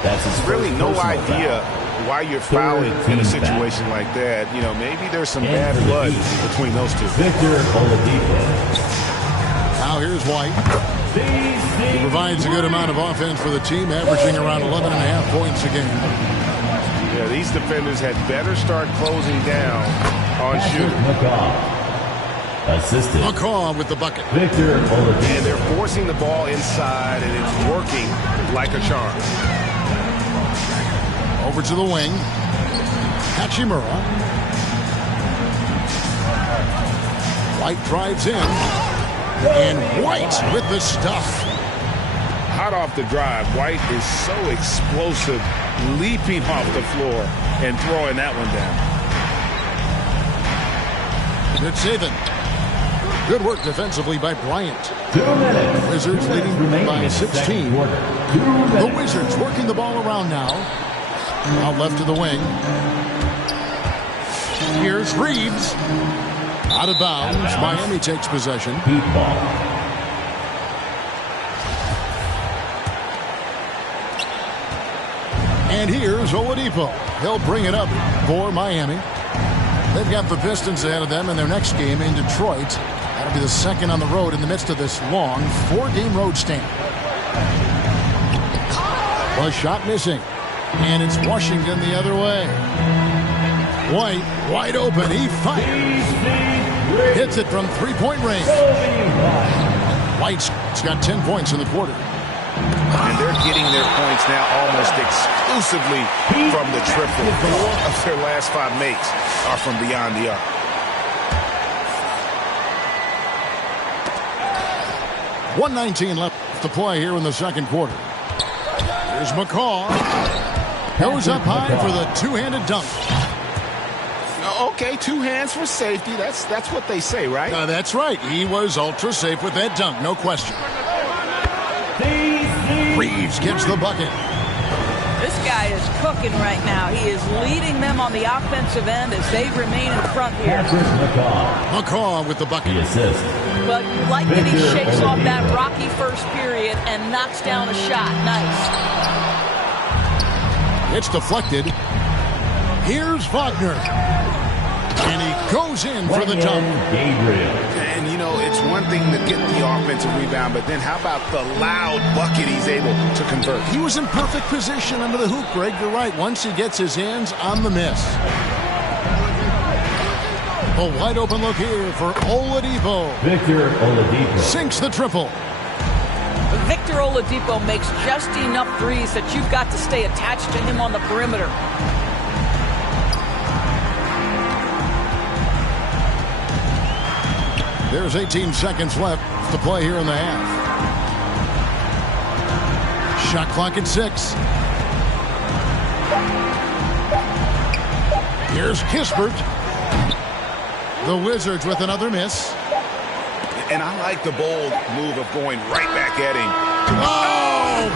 That's really no idea why you're fouling in a situation like that. You know, maybe there's some bad blood between those two. Victor Oladipo. Now here's White. He provides a good amount of offense for the team, averaging around 11.5 points a game. Yeah, these defenders had better start closing down on shooting. Assisted. McCaw with the bucket. Victor Oladipo. And they're forcing the ball inside, and it's working like a charm. Over to the wing. Hachimura. White drives in. And White with the stuff. Hot off the drive. White is so explosive, leaping off the floor and throwing that one down. It's Saban. Good work defensively by Bryant. 2 minutes. Wizards leading by 16. The Wizards working the ball around now. Out left to the wing. Here's Reeves. Out of bounds. Miami takes possession. Heat ball. And here's Oladipo. He'll bring it up for Miami. They've got the Pistons ahead of them in their next game in Detroit. That'll be the second on the road in the midst of this long 4-game road stand. A shot missing. And it's Washington the other way. White, wide open. He fires. Hits it from three-point range. White's got 10 points in the quarter. And they're getting their points now almost exclusively from the triple. 4 of their last 5 makes are from beyond the arc. .119 left to play here in the second quarter. Here's McCaw. Goes up high for the two-handed dunk. Okay, 2 hands for safety. That's what they say, right? That's right. He was ultra safe with that dunk, no question. Reeves gets the bucket. This guy is cooking right now. He is leading them on the offensive end as they remain in front here. McCaw with the bucket. The assist. But you like that he shakes off that rocky first period and knocks down a shot. Nice. It's deflected. Here's Wagner. And he goes in for the dunk. And, you know, it's one thing to get the offensive rebound, but then how about the loud bucket he's able to convert? He was in perfect position under the hoop, Greg. You're right. Once he gets his hands on the miss. A wide open look here for Oladipo. Victor Oladipo. Sinks the triple. Victor Oladipo makes just enough threes that you've got to stay attached to him on the perimeter. There's 18 seconds left to play here in the half. Shot clock at 6. Here's Kispert. The Wizards with another miss. And I like the bold move of going right back at him. Oh,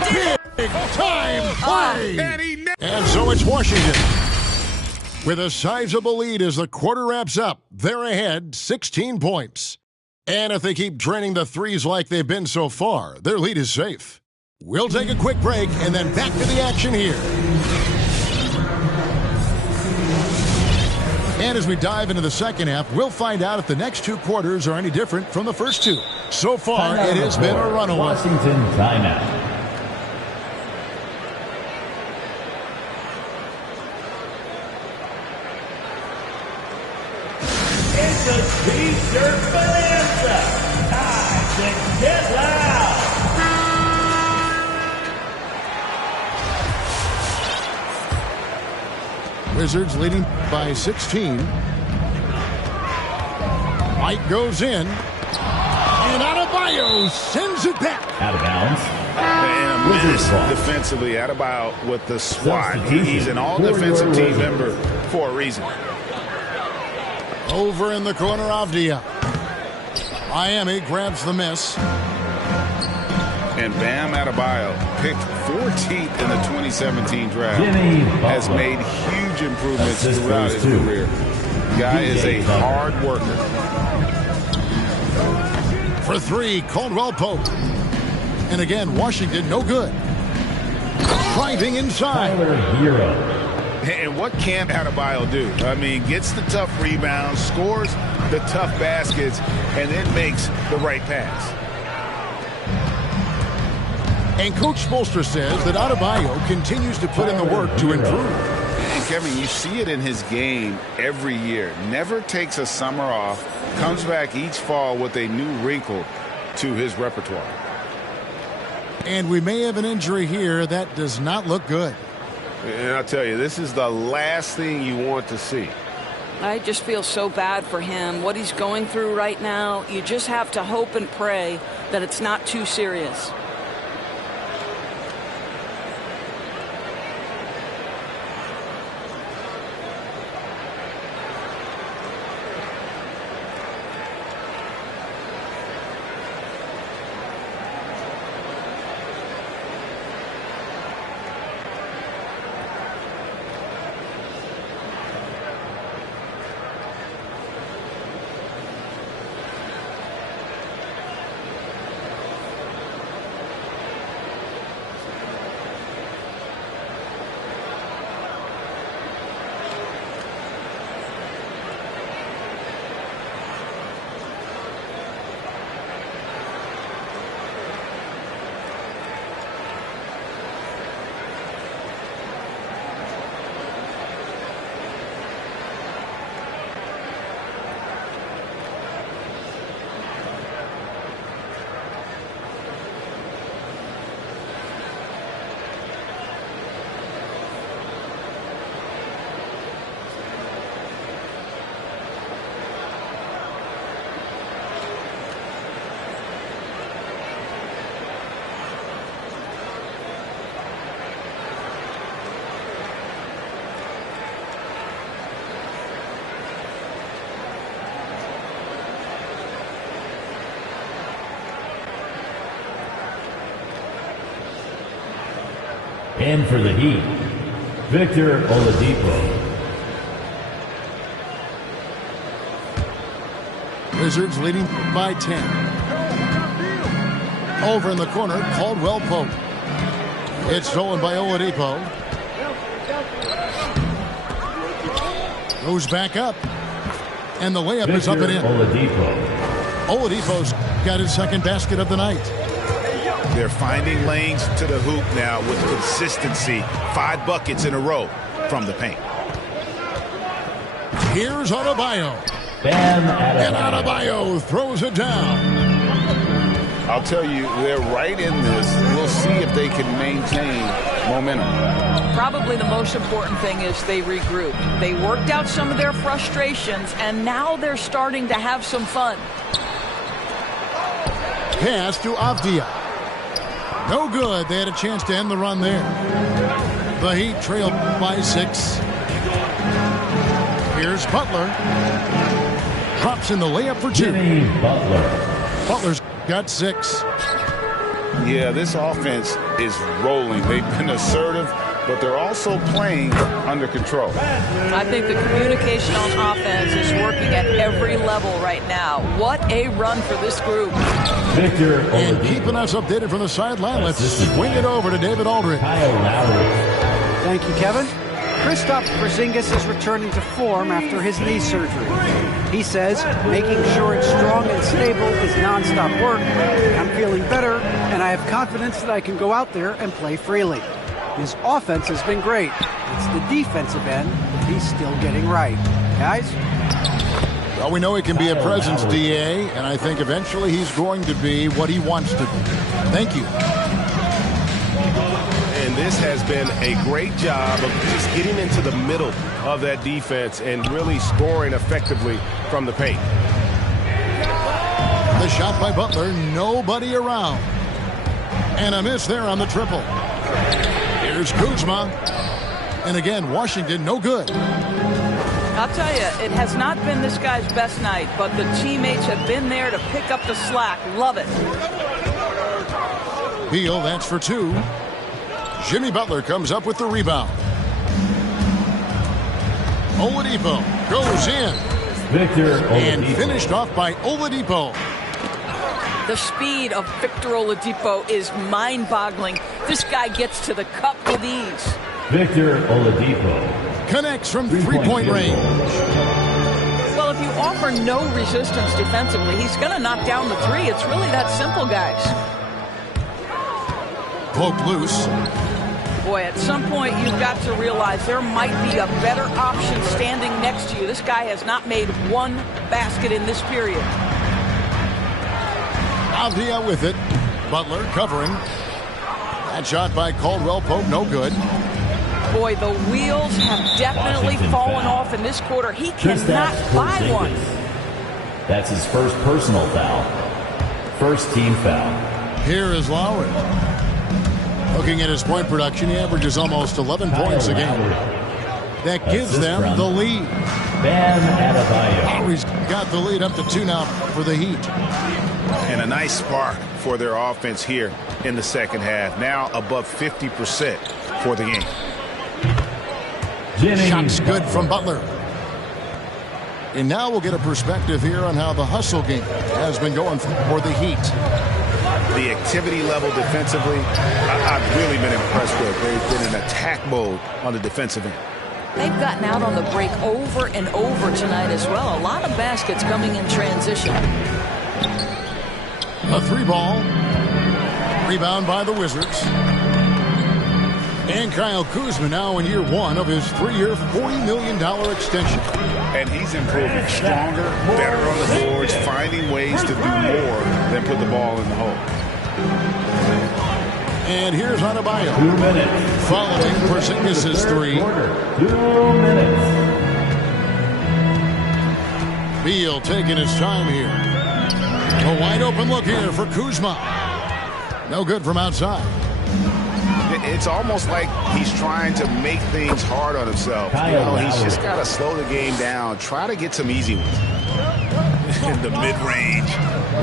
big time play! And so it's Washington with a sizable lead as the quarter wraps up. They're ahead 16 points. And if they keep draining the threes like they've been so far, their lead is safe. We'll take a quick break and then back to the action here. And as we dive into the second half, we'll find out if the next 2 quarters are any different from the first 2. So far, it has been a runaway. Washington timeout. It's a T-shirt bonanza. Time to get loud. Wizards leading by 16. White goes in. And Adebayo sends it back. Out of bounds. And a menace defensively. Adebayo with the swat. He's an all-defensive team member for a reason. Over in the corner, Avdia. Miami grabs the miss. And Bam Adebayo, picked 14th in the 2017 draft, has made huge improvements throughout his career. The guy is a hard worker. For 3, Caldwell Pope. And again, Washington, no good. Driving inside. And what can Adebayo do? I mean, gets the tough rebounds, scores the tough baskets, and then makes the right pass. And Coach Spoelstra says that Adebayo continues to put in the work to improve. And Kevin, you see it in his game every year. Never takes a summer off, comes back each fall with a new wrinkle to his repertoire. And we may have an injury here that does not look good. And I'll tell you, this is the last thing you want to see. I just feel so bad for him. What he's going through right now, you just have to hope and pray that it's not too serious. And for the Heat, Victor Oladipo. Wizards leading by 10. Over in the corner, Caldwell Pope. It's stolen by Oladipo. Goes back up. And the layup is up and in. Oladipo's got his second basket of the night. They're finding lanes to the hoop now with consistency. 5 buckets in a row from the paint. Here's Adebayo. Bam And Adebayo throws it down. I'll tell you, they're right in this. We'll see if they can maintain momentum. Probably the most important thing is they regrouped. They worked out some of their frustrations, and now they're starting to have some fun. Pass to Avdia. No good. They had a chance to end the run there. The Heat trail by 6. Here's Butler. Drops in the layup for 2. Jimmy Butler. Butler's got 6. Yeah, this offense is rolling. They've been assertive, but they're also playing under control. I think the communication on offense is working at every level right now. What a run for this group. Victor And Oladipo. keeping us updated from the sideline, let's swing it over to David Aldridge. Kyle Lowry. Thank you, Kevin. Kristaps Porzingis is returning to form after his knee surgery. He says making sure it's strong and stable is nonstop work. I'm feeling better, and I have confidence that I can go out there and play freely. His offense has been great. It's the defensive end that he's still getting right. Guys? Well, we know he can be a presence, DA, and I think eventually he's going to be what he wants to be. Thank you. And this has been a great job of just getting into the middle of that defense and really scoring effectively from the paint. The shot by Butler, nobody around. And a miss there on the triple. Here's Kuzma. And again, Washington, no good. I'll tell you, it has not been this guy's best night, but the teammates have been there to pick up the slack. Love it. Beal, that's for 2. Jimmy Butler comes up with the rebound. Oladipo goes in. Victor And Oladipo. finished off by Oladipo. The speed of Victor Oladipo is mind-boggling. This guy gets to the cup with ease. Victor Oladipo. Connects from three-point range. Well, if you offer no resistance defensively, he's going to knock down the 3. It's really that simple, guys. Poke loose. Boy, at some point you've got to realize there might be a better option standing next to you. This guy has not made one basket in this period. Avdia with it. Butler covering. That shot by Caldwell Pope, no good. Boy, the wheels have definitely fallen off in this quarter. He cannot buy one. That's his first personal foul. First team foul. Here is Lowry. Looking at his point production, he averages almost 11 points a game. That gives them the lead. Bam Adebayo. Lowry's got the lead up to 2 now for the Heat. And a nice spark for their offense here in the second half. Now above 50% for the game. Jimmy Shots good Butler. from Butler. And now we'll get a perspective here on how the hustle game has been going for the Heat. The activity level defensively, I've really been impressed with. They've been in attack mode on the defensive end. They've gotten out on the break over and over tonight as well. A lot of baskets coming in transition. A 3-ball. Rebound by the Wizards. And Kyle Kuzma now in year 1 of his 3-year, $40 million extension. And he's improving stronger, better on the boards, finding ways to do more than put the ball in the hole. And here's Adebayo. 2 minutes. Following Porzingis' 3. 2 minutes. Beal taking his time here. A wide open look here for Kuzma. No good from outside. It's almost like he's trying to make things hard on himself. He's just got to slow the game down, try to get some easy ones. in the mid-range.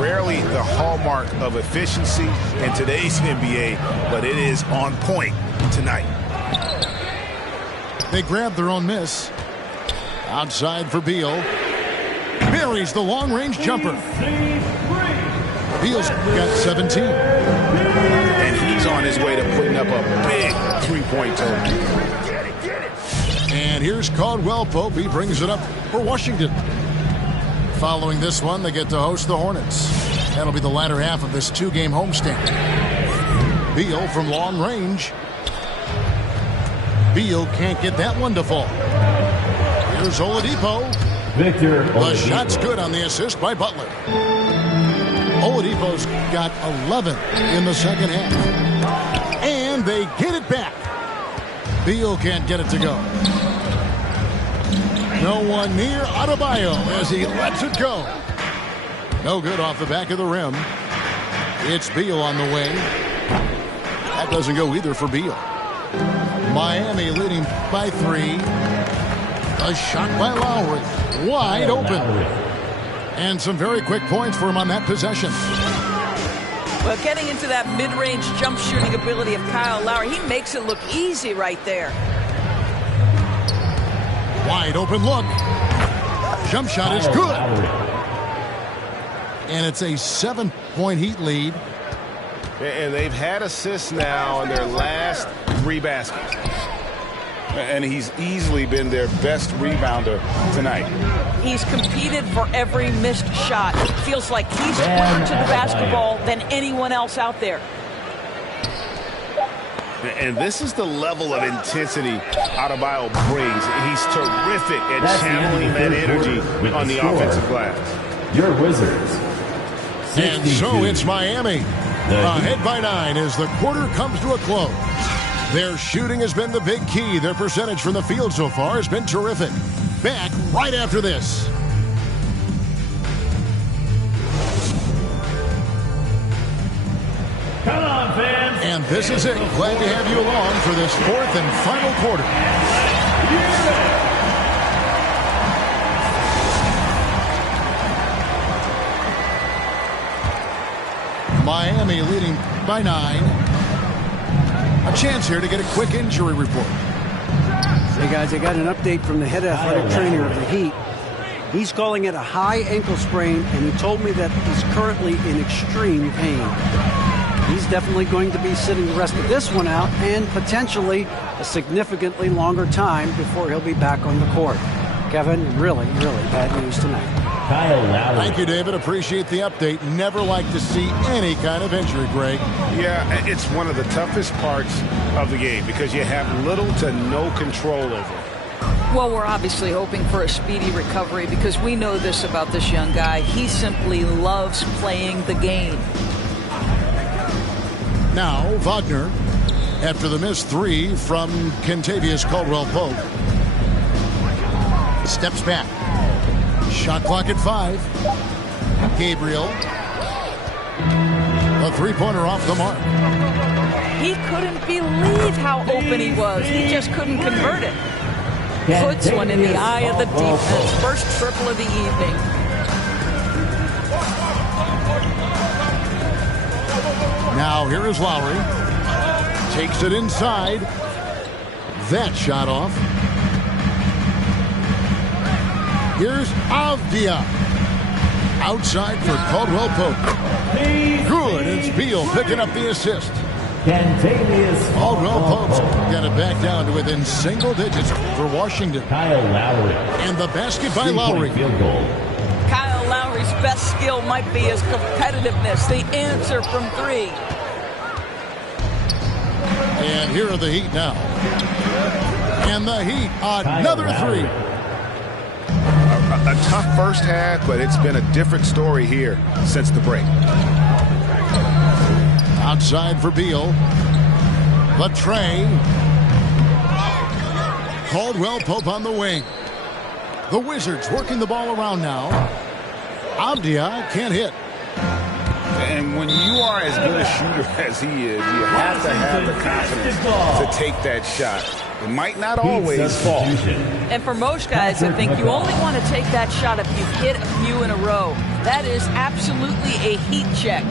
Rarely the hallmark of efficiency in today's NBA, but it is on point tonight. They grab their own miss. Outside for Beal. Buries the long-range jumper. Beal's got 17. And he's on his way to putting up a big three-point total. And here's Caldwell Pope. He brings it up for Washington. Following this one, they get to host the Hornets. That'll be the latter half of this two-game homestand. Beal from long range. Beal can't get that one to fall. Here's Oladipo. Victor The Oladipo. shot's good on the assist by Butler. Oladipo's got 11 in the second half. And they get it back. Beal can't get it to go. No one near Adebayo as he lets it go. No good off the back of the rim. It's Beal on the way. That doesn't go either for Beal. Miami leading by 3. A shot by Lowry. Wide open. And some very quick points for him on that possession. Well, getting into that mid-range jump shooting ability of Kyle Lowry, he makes it look easy right there. Wide open look. Jump shot is good. And it's a 7-point Heat lead. And they've had assists now on their last 3 baskets. And he's easily been their best rebounder tonight. He's competed for every missed shot. Feels like he's closer to the basketball than anyone else out there. And this is the level of intensity Adebayo brings. He's terrific at channeling that energy on the offensive glass. Your Wizards. And so it's Miami. Ahead by 9 as the quarter comes to a close. Their shooting has been the big key. Their percentage from the field so far has been terrific. Back right after this. Come on, fans. And this is it. Glad to have you along for this 4th and final quarter. Miami leading by 9. A chance here to get a quick injury report. Hey guys, I got an update from the head athletic trainer of the Heat. He's calling it a high ankle sprain, and he told me that he's currently in extreme pain. He's definitely going to be sitting the rest of this one out and potentially a significantly longer time before he'll be back on the court. Kevin, really, really bad news tonight. Kyle Lowry. Thank you, David. Appreciate the update. Never like to see any kind of injury, Greg. Yeah, it's one of the toughest parts of the game because you have little to no control over it. Well, we're obviously hoping for a speedy recovery because we know this about this young guy. He simply loves playing the game. Now, Wagner, after the missed 3 from Kentavious Caldwell-Pope, steps back. Shot clock at 5. Gabriel. A three-pointer off the mark. He couldn't believe how open he was. He just couldn't convert it. Puts one in the eye of the defense. First triple of the evening. Now here is Lowry. Takes it inside. That shot off. Here's Avdia. Outside for Caldwell-Pope. Good. It's Beal picking up the assist. Caldwell-Pope's got it back down to within single digits for Washington. Kyle Lowry. And the basket by Lowry. Field goal. Kyle Lowry's best skill might be his competitiveness. The answer from 3. And here are the Heat now. And the Heat, another 3. A tough first half, but it's been a different story here since the break. Outside for Beal. Latre. Caldwell-Pope on the wing. The Wizards working the ball around now. Avdia can't hit. And when you are as good a shooter as he is, you have to have the confidence to take that shot. It might not always fall. And for most guys, I think you only want to take that shot if you've hit a few in a row. That is absolutely a heat check.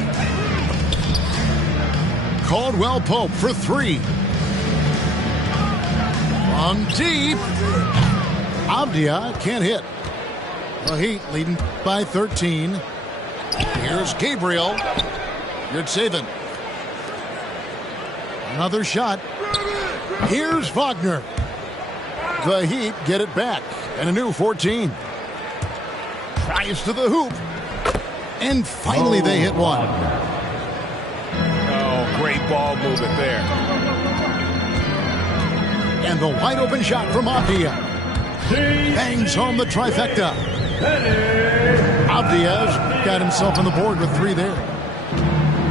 Caldwell Pope for 3. From deep. Avdia can't hit. The Heat leading by 13. Here's Gabriel. Yurtseven. Another shot. Here's Wagner. The Heat get it back. And a new 14. Tries to the hoop. And finally they hit one. Oh, great ball movement there. And the wide open shot from Avdia. Bangs home the trifecta. Avdia's got himself on the board with 3 there.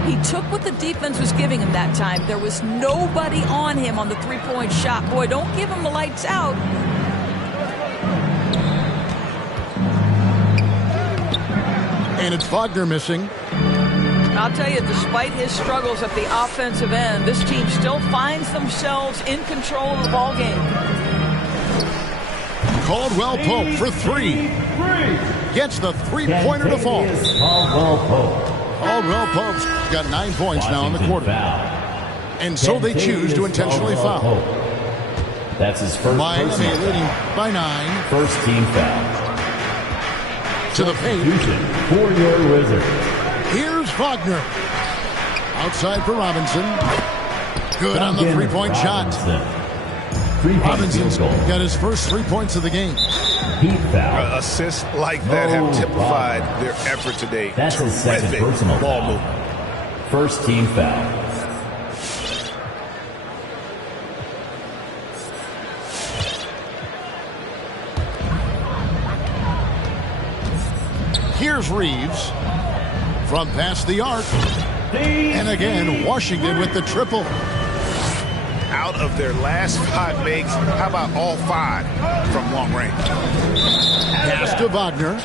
He took what the defense was giving him that time. There was nobody on him on the three-point shot. Boy, don't give him the lights out. And it's Wagner missing. I'll tell you, despite his struggles at the offensive end, this team still finds themselves in control of the ball game. Caldwell Pope for 3. Gets the three-pointer to fall. Caldwell Pope's got 9 points now in the quarter. And so they choose to intentionally foul. That's his first Miami personal leading foul. by 9. First team foul. To the paint. For your Wizards. Here's Wagner. Outside for Robinson. Good on the three-point shot. Robinson's got his first 3 points of the game. Heat foul. Assists like that have typified their effort today. That's his second Terrific personal ball foul. movement. First team foul. Here's Reeves from past the arc. And again, Washington with the triple. Out of their last 5 makes, how about all 5 from long range? Pass to Wagner.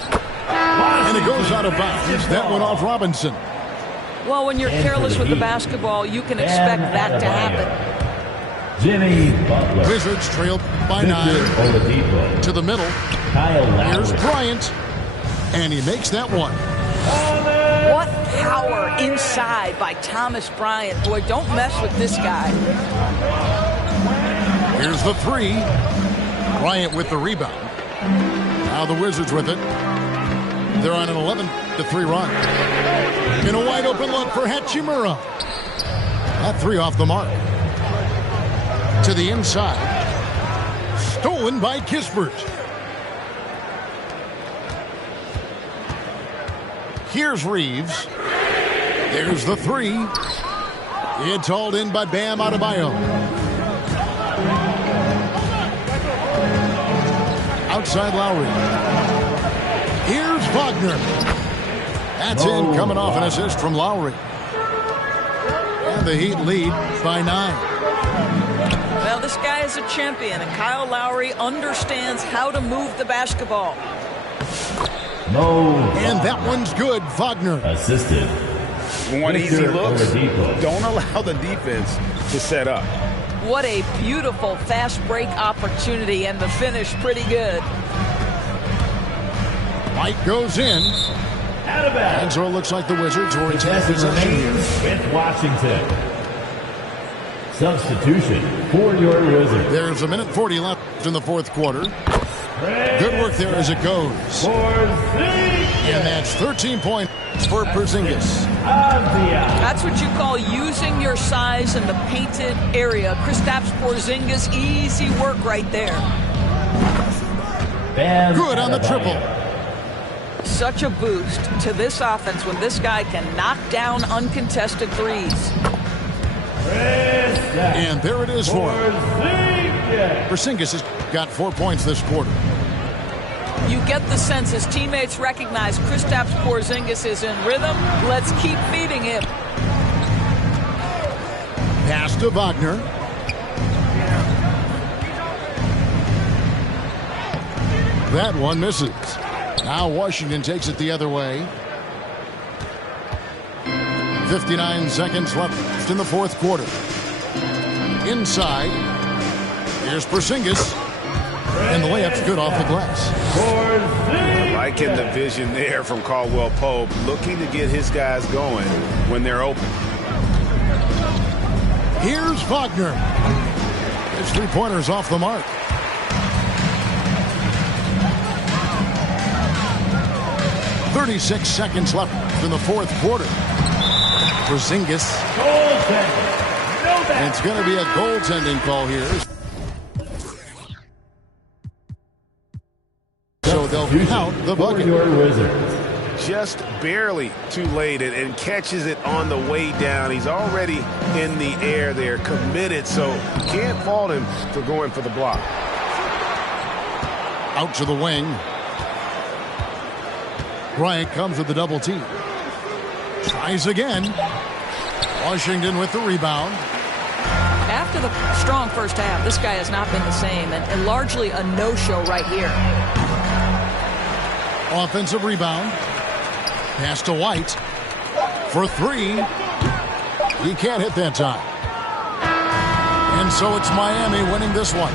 And it goes out of bounds. That went off Robinson. Well, when you're careless with the basketball, you can expect that to happen. Jimmy Butler. Wizards trailed by 9. Oladipo. To the middle. Kyle Lowry. Here's Bryant. And he makes that one. What power inside by Thomas Bryant. Boy, don't mess with this guy. Here's the 3. Bryant with the rebound. Now the Wizards with it. They're on an 11-3 run. In a wide open look for Hachimura. That 3 off the mark. To the inside. Stolen by Kispert. Here's Reeves. There's the 3. It's hauled in by Bam Adebayo. Outside Lowry. Here's Wagner. That's in, coming off an assist from Lowry. And the Heat lead by 9. Well, this guy is a champion, and Kyle Lowry understands how to move the basketball. And that one's good. Wagner. Assisted. One easy look. Oladipo. Don't allow the defense to set up. What a beautiful fast break opportunity, and the finish pretty good. White goes in. And so it looks like the Wizards will retain possession here. With Washington. Substitution for your Wizards. There's a minute 40 left in the fourth quarter. Good work there as it goes. And that's 13 points for Porzingis. That's what you call using your size in the painted area. Kristaps Porzingis, easy work right there. Good on the triple. Such a boost to this offense when this guy can knock down uncontested threes. And there it is for him. Porzingis has got 4 points this quarter. You get the sense his teammates recognize Kristaps Porzingis is in rhythm. Let's keep feeding him. Pass to Wagner. That one misses. Now Washington takes it the other way. 59 seconds left in the fourth quarter. Inside. Here's Porzingis. And the layup's good off the glass. Liking the vision there from Caldwell Pope, looking to get his guys going when they're open. Here's Wagner. His three-pointer's off the mark. "36 seconds left in the fourth quarter. Porzingis. And it's going to be a goaltending call here. So they'll count the bucket. Just barely too late and catches it on the way down. He's already in the air there, committed, so can't fault him for going for the block. Out to the wing. Bryant comes with the double team. Tries again. Washington with the rebound. After the strong first half, this guy has not been the same, and largely a no-show right here. Offensive rebound. Pass to White. For three. He can't hit that time. And so it's Miami winning this one.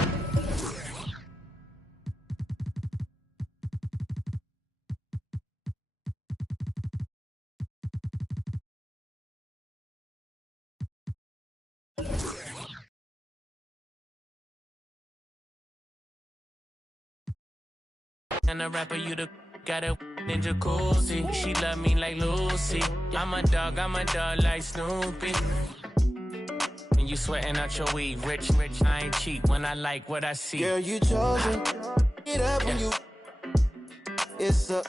And a rapper, you the got a ninja coolsy. She love me like Lucy. I'm a dog like Snoopy. And you sweating out your weed, rich, I ain't cheap when I like what I see. Girl, you chosen. Get up when you. It's up.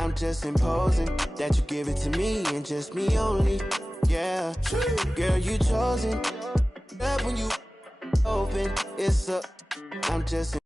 I'm just imposing that you give it to me and just me only. Yeah. Girl, you chosen. Get up when you open. It's up. I'm just